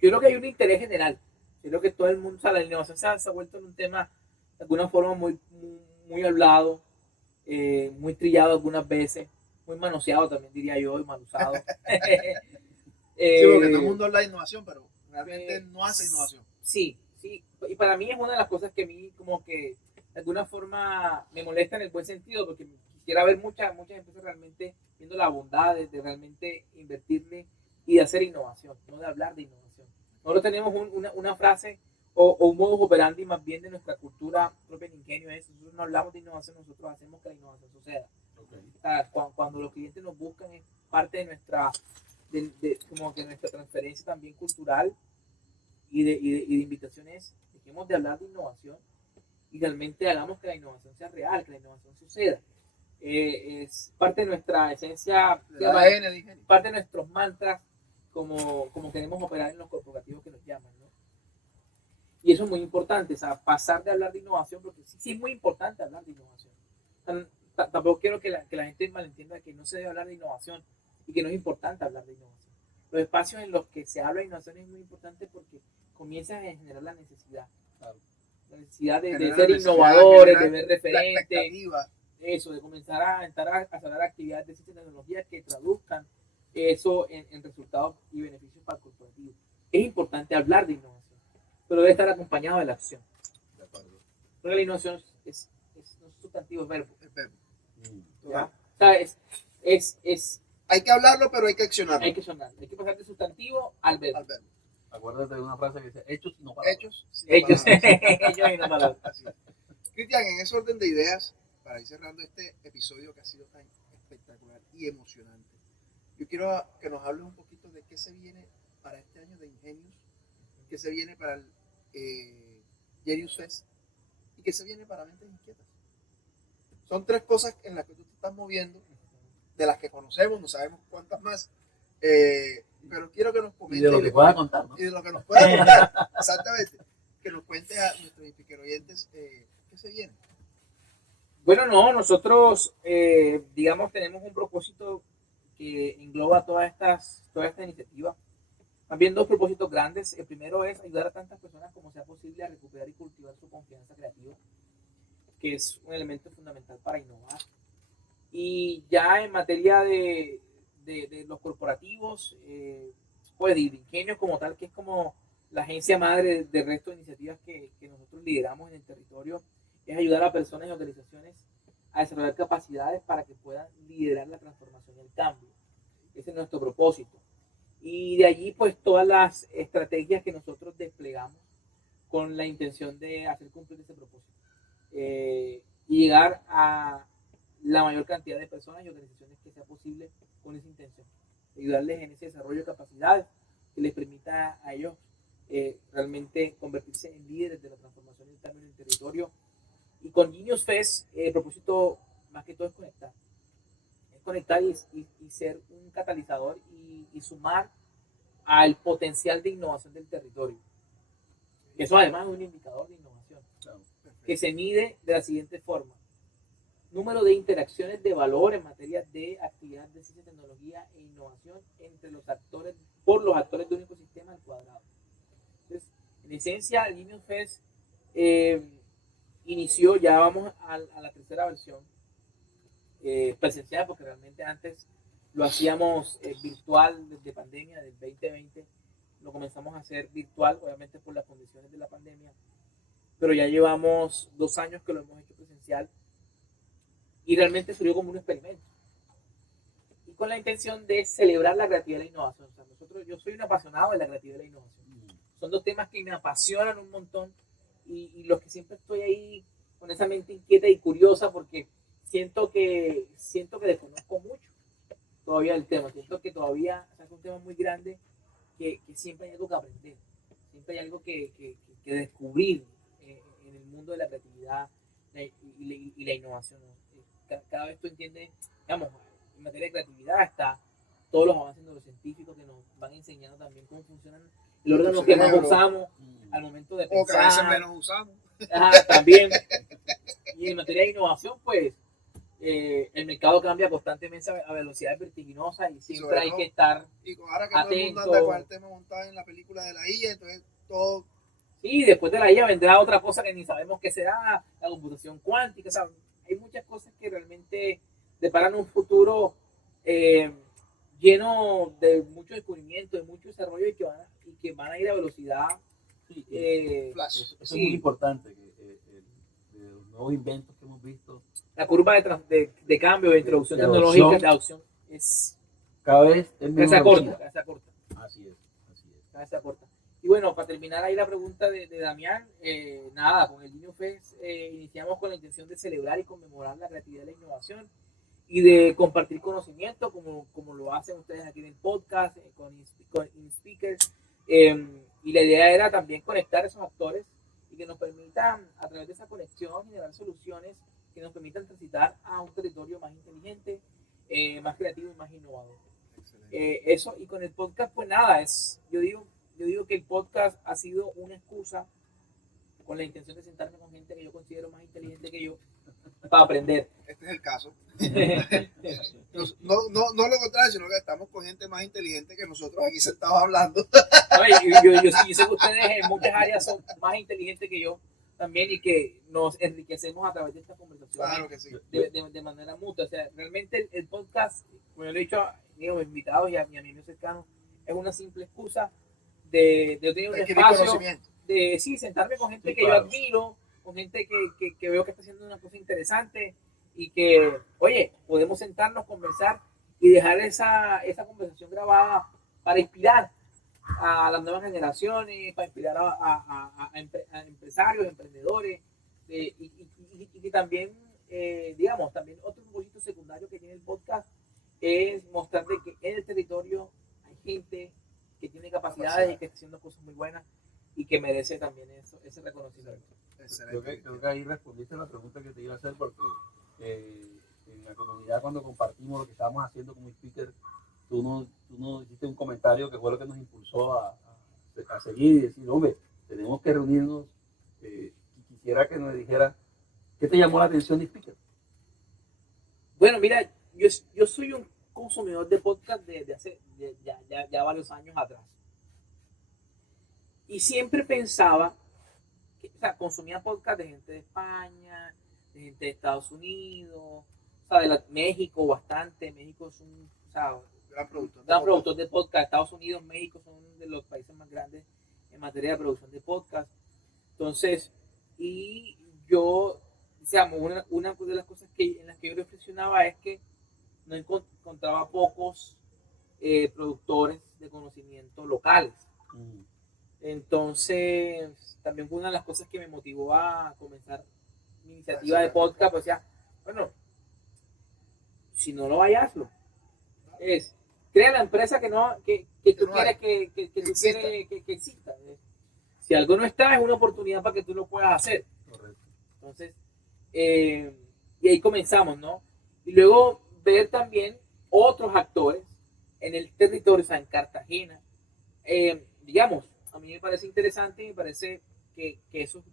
Yo creo que hay un interés general. Yo creo que todo el mundo, o sea, la innovación se ha vuelto en un tema de alguna forma muy hablado, muy trillado algunas veces, muy manoseado también diría yo, y mal usado. Sí, porque todo el mundo habla de innovación, pero realmente no hace innovación. Sí. Y para mí es una de las cosas que a mí como que de alguna forma me molesta en el buen sentido, porque quisiera ver muchas empresas realmente viendo la bondad de realmente invertirle y de hacer innovación, no de hablar de innovación. Nosotros tenemos una frase o un modus operandi más bien de nuestra cultura propia en Ingenio, es nosotros no hablamos de innovación, nosotros hacemos que la innovación suceda. Okay. O sea, cuando los clientes nos buscan es parte de nuestra como que nuestra transferencia también cultural y de invitaciones. Dejemos de hablar de innovación y realmente hagamos que la innovación sea real, que la innovación suceda. Es parte de nuestra esencia, parte de nuestros mantras como queremos operar en los corporativos que nos llaman, ¿no? Y eso es muy importante, o sea, pasar de hablar de innovación, porque sí es muy importante hablar de innovación. Tampoco quiero que la gente malentienda que no se debe hablar de innovación y que no es importante hablar de innovación. Los espacios en los que se habla de innovación es muy importante porque comienza a generar la necesidad. Claro. La necesidad de ser innovadores, de ver referentes. Eso, de comenzar a hacer actividades de ciencia y tecnología que traduzcan eso en resultados y beneficios para el corporativo. Es importante hablar de innovación, pero debe estar acompañado de la acción. De acuerdo. Porque la innovación no es sustantivo, es verbo. Es verbo. O sea, hay que hablarlo, pero hay que accionarlo. Hay que accionarlo. Hay que pasar de sustantivo al verbo. Acuérdate de una frase que dice hechos y no palabras. Hechos y no palabras. Cristian, en ese orden de ideas, para ir cerrando este episodio que ha sido tan espectacular y emocionante, yo quiero que nos hables un poquito de qué se viene para este año de Ingenios, qué se viene para el Genius Fest y qué se viene para Mentes Inquietas. Son 3 cosas en las que tú te estás moviendo, de las que conocemos, no sabemos cuántas más, pero quiero que nos comentes. Y de lo que pueda contar, ¿no? Y de lo que nos pueda contar, exactamente. Que nos cuente a nuestros oyentes qué se viene. Bueno, no, nosotros, digamos, tenemos un propósito que engloba todas estas iniciativas. También dos propósitos grandes. El primero es ayudar a tantas personas como sea posible a recuperar y cultivar su confianza creativa, que es un elemento fundamental para innovar. Y ya en materia de los corporativos, pues de Ingenio como tal, que es como la agencia madre del resto de iniciativas que nosotros lideramos en el territorio, es ayudar a personas y organizaciones a desarrollar capacidades para que puedan liderar la transformación y el cambio. Ese es nuestro propósito. Y de allí, pues, todas las estrategias que nosotros desplegamos con la intención de hacer cumplir ese propósito. Y llegar a la mayor cantidad de personas y organizaciones que sea posible con esa intención. Ayudarles en ese desarrollo de capacidades que les permita a ellos realmente convertirse en líderes de la transformación y el cambio en el territorio. Y con Genius Fest, el propósito más que todo es conectar. Es conectar y ser un catalizador y sumar al potencial de innovación del territorio. Eso además es un indicador de innovación que se mide de la siguiente forma: número de interacciones de valor en materia de actividad de ciencia, tecnología e innovación entre los actores, por los actores de un ecosistema al cuadrado. Entonces, en esencia, el Genius Fest inició, ya vamos a la tercera versión presencial, porque realmente antes lo hacíamos virtual desde pandemia, del 2020, lo comenzamos a hacer virtual, obviamente por las condiciones de la pandemia, pero ya llevamos 2 años que lo hemos hecho presencial y realmente surgió como un experimento y con la intención de celebrar la creatividad y la innovación. O sea, yo soy un apasionado de la creatividad y la innovación. Son dos temas que me apasionan un montón y los que siempre estoy ahí con esa mente inquieta y curiosa, porque siento que desconozco mucho todavía el tema. Siento que todavía, o sea, es un tema muy grande que siempre hay algo que aprender, siempre hay algo que descubrir en el mundo de la creatividad y la innovación. Cada vez tú entiendes, digamos, en materia de creatividad está todos los avances neurocientíficos que nos van enseñando también cómo funcionan el órgano que más usamos al momento de pensar. O que a veces menos usamos. También. Y en materia de innovación, pues, el mercado cambia constantemente a velocidades vertiginosas y siempre hay que estar y ahora que atento. Todo el mundo anda con el tema montado en la película de la IA, entonces todo... Sí, después de la IA vendrá otra cosa que ni sabemos qué será, la computación cuántica. O sea, hay muchas cosas que realmente deparan un futuro lleno de mucho descubrimiento, de mucho desarrollo y que van a ir a velocidad. Sí, flash. eso es muy importante, que los nuevos inventos que hemos visto, la curva de cambio, de introducción tecnológica, de adopción, es cada vez es menos corta. Así es. Cabeza corta. Y bueno, para terminar ahí la pregunta de Damián, nada, con el Genius Fest iniciamos con la intención de celebrar y conmemorar la creatividad y la innovación y de compartir conocimiento, como lo hacen ustedes aquí en el podcast, con InSpeakers. Y la idea era también conectar a esos actores y que nos permitan, a través de esa conexión, generar soluciones que nos permitan transitar a un territorio más inteligente, más creativo y más innovador. Eso, y con el podcast, pues nada, yo digo que el podcast ha sido una excusa con la intención de sentarme con gente que yo considero más inteligente que yo para aprender. Este es el caso. No lo contrario, sino que estamos con gente más inteligente que nosotros aquí sentados hablando. Yo sé que ustedes en muchas áreas son más inteligentes que yo también y que nos enriquecemos a través de esta conversación. Claro que sí. De manera mutua. O sea, realmente el podcast, como yo le he dicho a mis invitados y a mi amigo cercano, es una simple excusa de tener un espacio de sentarme con gente que yo admiro, con gente que veo que está haciendo una cosa interesante y que, oye, podemos sentarnos, conversar y dejar esa conversación grabada para inspirar a las nuevas generaciones, para inspirar a empresarios, emprendedores y también, digamos, también otro propósito secundario que tiene el podcast es mostrar de que en el territorio hay gente que tiene capacidades y que está haciendo cosas muy buenas y que merece también ese reconocimiento. Creo que ahí respondiste a la pregunta que te iba a hacer, porque en la comunidad, cuando compartimos lo que estábamos haciendo como speaker, tú nos hiciste un comentario que fue lo que nos impulsó a seguir y decir, hombre, tenemos que reunirnos. Quisiera que nos dijera qué te llamó la atención de speaker. Bueno, mira, yo soy un consumidor de podcast de hace ya varios años atrás. Y siempre pensaba, o sea, consumía podcast de gente de España, de gente de Estados Unidos, o sea, México bastante. México es un, o sea, gran productor de podcast. Estados Unidos, México son de los países más grandes en materia de producción de podcast. Entonces, y yo, digamos, una de las cosas en las que yo reflexionaba es que no encontraba pocos productores de conocimiento locales. Entonces, también fue una de las cosas que me motivó a comenzar mi iniciativa de podcast, pues ya, bueno, si no lo vayas, hazlo. Es, crea la empresa que tú quieres que exista. Si algo no está, es una oportunidad para que tú lo puedas hacer. Correcto. Entonces, y ahí comenzamos, ¿no? Y luego ver también otros actores en el territorio, o sea, en Cartagena. Digamos, a mí me parece interesante y me parece que eso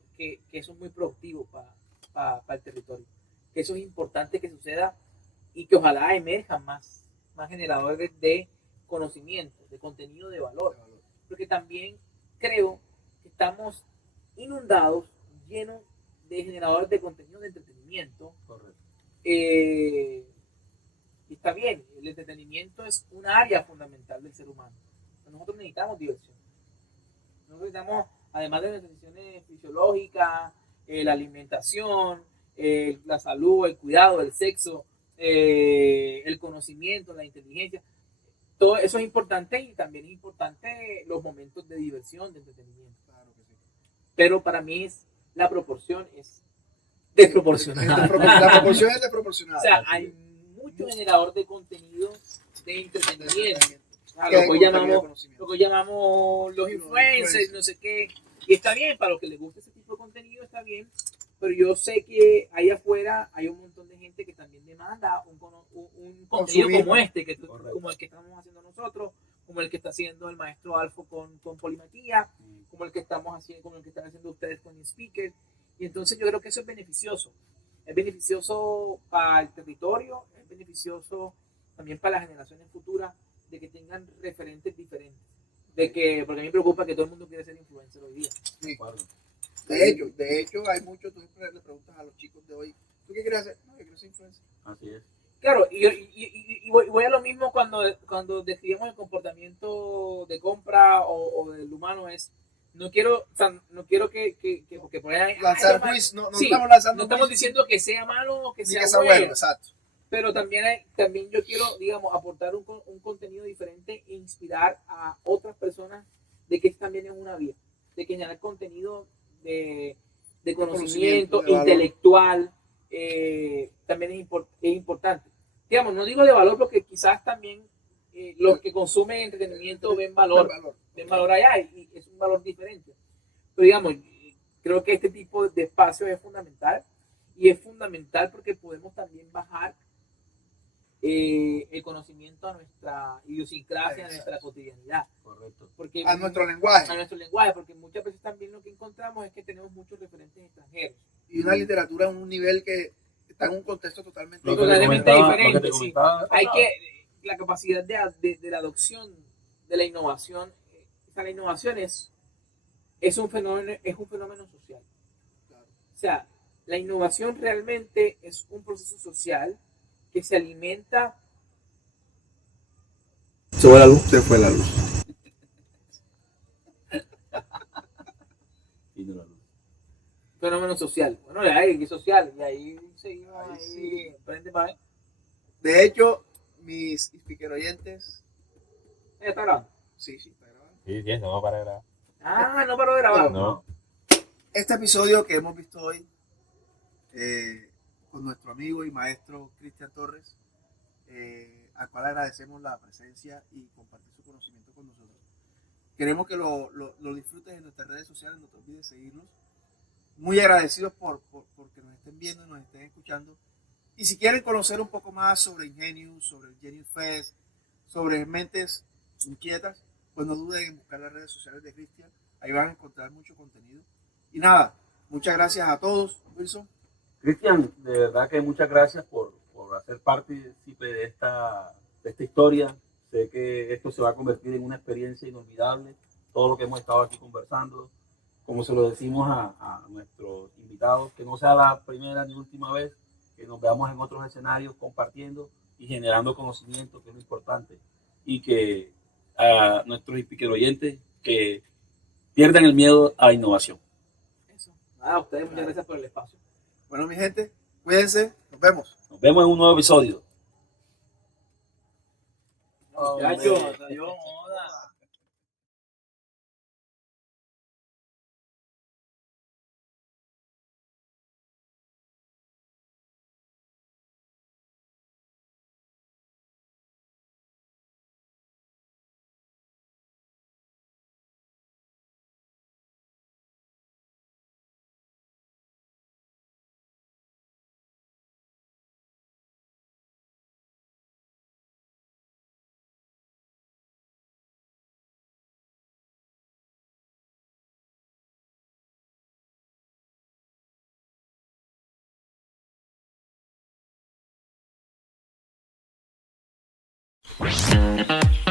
es muy productivo para el territorio. Que eso es importante que suceda y que ojalá emerjan más generadores de conocimiento, de contenido de valor. Porque también creo que estamos inundados, llenos de generadores de contenido de entretenimiento. Correcto. Y está bien, el entretenimiento es un área fundamental del ser humano. Nosotros necesitamos diversión. Nosotros necesitamos, además de las necesidades fisiológicas, la alimentación, la salud, el cuidado, el sexo, el conocimiento, la inteligencia. Todo eso es importante y también es importante los momentos de diversión, de entretenimiento. Claro que sí. Pero para mí la proporción es desproporcionada. La proporción es desproporcionada. O sea, hay mucho generador de contenido de entretenimiento. Lo que llamamos los influencers, no sé qué. Y está bien, para los que les gusta ese tipo de contenido está bien, pero yo sé que ahí afuera hay un montón de gente que también demanda un contenido como este, como el que estamos haciendo nosotros, como el que está haciendo el maestro Alfo con Polimatía, como el que estamos haciendo, como el que están haciendo ustedes con Speaker. Y entonces yo creo que eso es beneficioso. Es beneficioso para el territorio, es beneficioso también para las generaciones futuras, de que tengan referentes diferentes. Porque a mí me preocupa que todo el mundo quiere ser influencer hoy día. Sí. De hecho, hay muchos, tú siempre le preguntas a los chicos de hoy, ¿tú qué quieres hacer? No, yo quiero ser influencer. Así es. Claro, y voy a lo mismo cuando describimos el comportamiento de compra o del humano es, no quiero que porque por ahí lanzar quiz, no estamos lanzando. No estamos diciendo que sea malo o que sea bueno, exacto. Pero también yo quiero, digamos, aportar un contenido diferente e inspirar a otras personas de que también es una vía, de que generar contenido de conocimiento de intelectual también es importante. Digamos, no digo de valor porque quizás también los que consumen entretenimiento ven valor allá y es un valor diferente. Pero digamos, creo que este tipo de espacio es fundamental y es fundamental porque podemos también bajar el conocimiento a nuestra idiosincrasia, a nuestra cotidianidad. Correcto. Porque, a nuestro lenguaje, porque muchas veces también lo que encontramos es que tenemos muchos referentes extranjeros. Y una literatura en un nivel que está en un contexto totalmente diferente. Sí. Hay la capacidad de la adopción de la innovación, o sea, la innovación es un fenómeno social. Claro. O sea, la innovación realmente es un proceso social que se alimenta. Se fue la luz. Se fue la luz. Fenómeno social. Bueno, hay social. Y ahí seguimos. Sí. Prende para ver. De hecho, mis speaker oyentes. ¿Está grabando? Sí, está grabando. Sí, no para de grabar. Ah, no paró de grabar. No. Este episodio que hemos visto hoy con nuestro amigo y maestro Cristian Torres, al cual agradecemos la presencia y compartir su conocimiento con nosotros. Queremos que lo disfrutes en nuestras redes sociales, no te olvides seguirnos. Muy agradecidos porque nos estén viendo y nos estén escuchando. Y si quieren conocer un poco más sobre Ingenius, sobre el Genius Fest, sobre mentes inquietas, pues no duden en buscar las redes sociales de Cristian. Ahí van a encontrar mucho contenido. Y nada, muchas gracias a todos, Wilson. Cristian, de verdad que muchas gracias por hacer partícipe de esta historia. Sé que esto se va a convertir en una experiencia inolvidable, todo lo que hemos estado aquí conversando, como se lo decimos a nuestros invitados, que no sea la primera ni última vez que nos veamos en otros escenarios compartiendo y generando conocimiento, que es lo importante, y que a nuestros speaker oyentes que pierdan el miedo a la innovación. Eso. Nada, a ustedes muchas gracias por el espacio. Bueno, mi gente, cuídense, nos vemos. Nos vemos en un nuevo episodio. Muchachos, adiós, moda. Thank you.